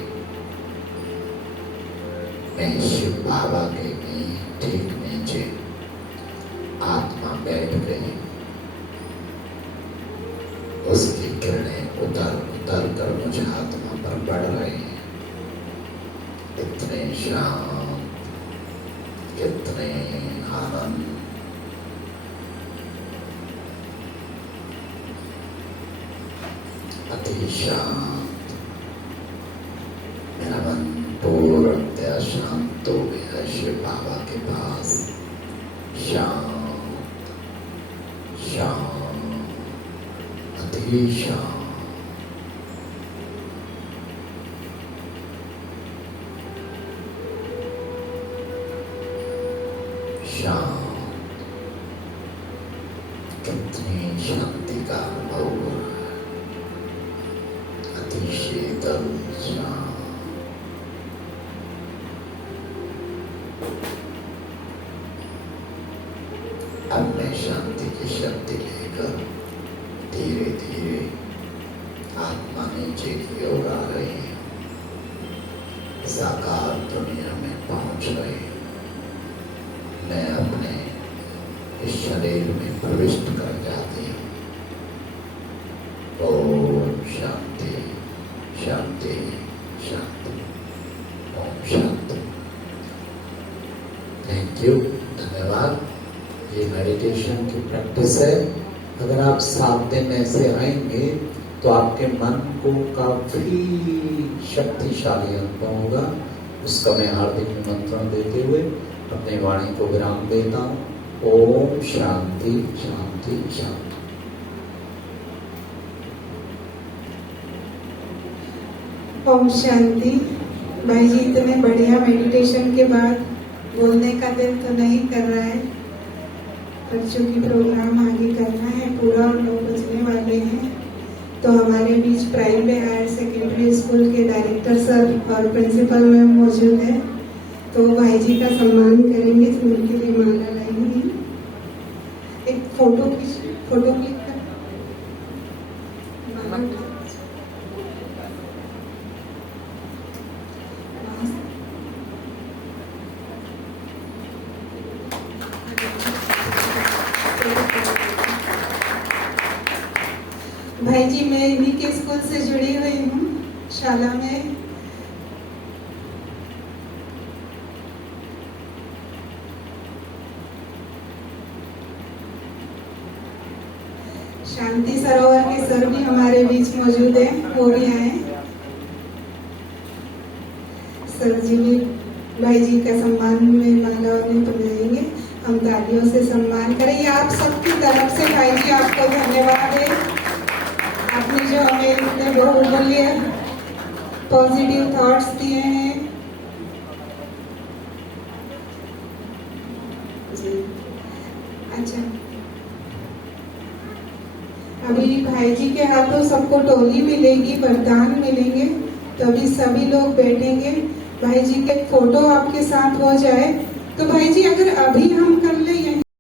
मैं शिव बाबा के ठीक नीचे आत्मा बैठ गई। उसकी किरणें उतर उतर कर मुझे आत्मा पर पड़ रही हैं। इतने शांत, इतने आनंद, अति शांत। मेरा मन पूर्णतया शांत हो गया शिव बाबा के पास। शांत शांत, अति शांत। शांत, कितनी शांति का अनुभव हो रहा है। अति शीतल शांत। अब मैं शांति की शक्ति लेकर धीरे धीरे आत्मा नीचे की ओर आ रही है। साकार दुनिया में पहुंच रही। मैं अपने इस शरीर में प्रविष्ट कर जाती हूँ। ओम शांति शांति शांति। ओम शांति। थैंक यू, धन्यवाद। ये मेडिटेशन की प्रैक्टिस है। अगर आप 7 दिन ऐसे आएंगे तो आपके मन को काफी शक्तिशाली अनुभव होगा। उसका मैं हार्दिक निमंत्रण देते हुए अपनी वाणी को विराम देता हूँ। ओम शांति शांति शांति। ओम शांति। भाई जी इतने बढ़िया मेडिटेशन के बाद बोलने का दिल तो नहीं कर रहा है, पर चूंकि प्रोग्राम आगे करना है पूरा और 9 बजने वाले हैं, तो हमारे बीच प्राइमरी हायर सेकेंडरी स्कूल के डायरेक्टर सर और प्रिंसिपल मैम मौजूद है। तो भाई जी का सम्मान करेंगे तो उनके लिए माला लाएंगे। एक फोटो क्लिक कर भाई जी मैं इन्हीं के स्कूल से जुड़ी हुई हूँ, शाला में। शांति सरोवर के सर भी हमारे बीच मौजूद है, वो भी आए। सर जी भी भाई जी का सम्मान में माला उन्हें पहनाएंगे। हम तालियों से सम्मान करें। ये आप सबकी तरफ से भाई जी आपको धन्यवाद है। आपने जो हमें इतने बहुमूल्य पॉजिटिव थॉट्स दिए हैं। जी अच्छा, अभी भाई जी के हाथों सबको टोली मिलेगी, वरदान मिलेंगे, तभी सभी लोग बैठेंगे। भाई जी के फोटो आपके साथ हो जाए तो भाई जी अगर अभी हम कर ले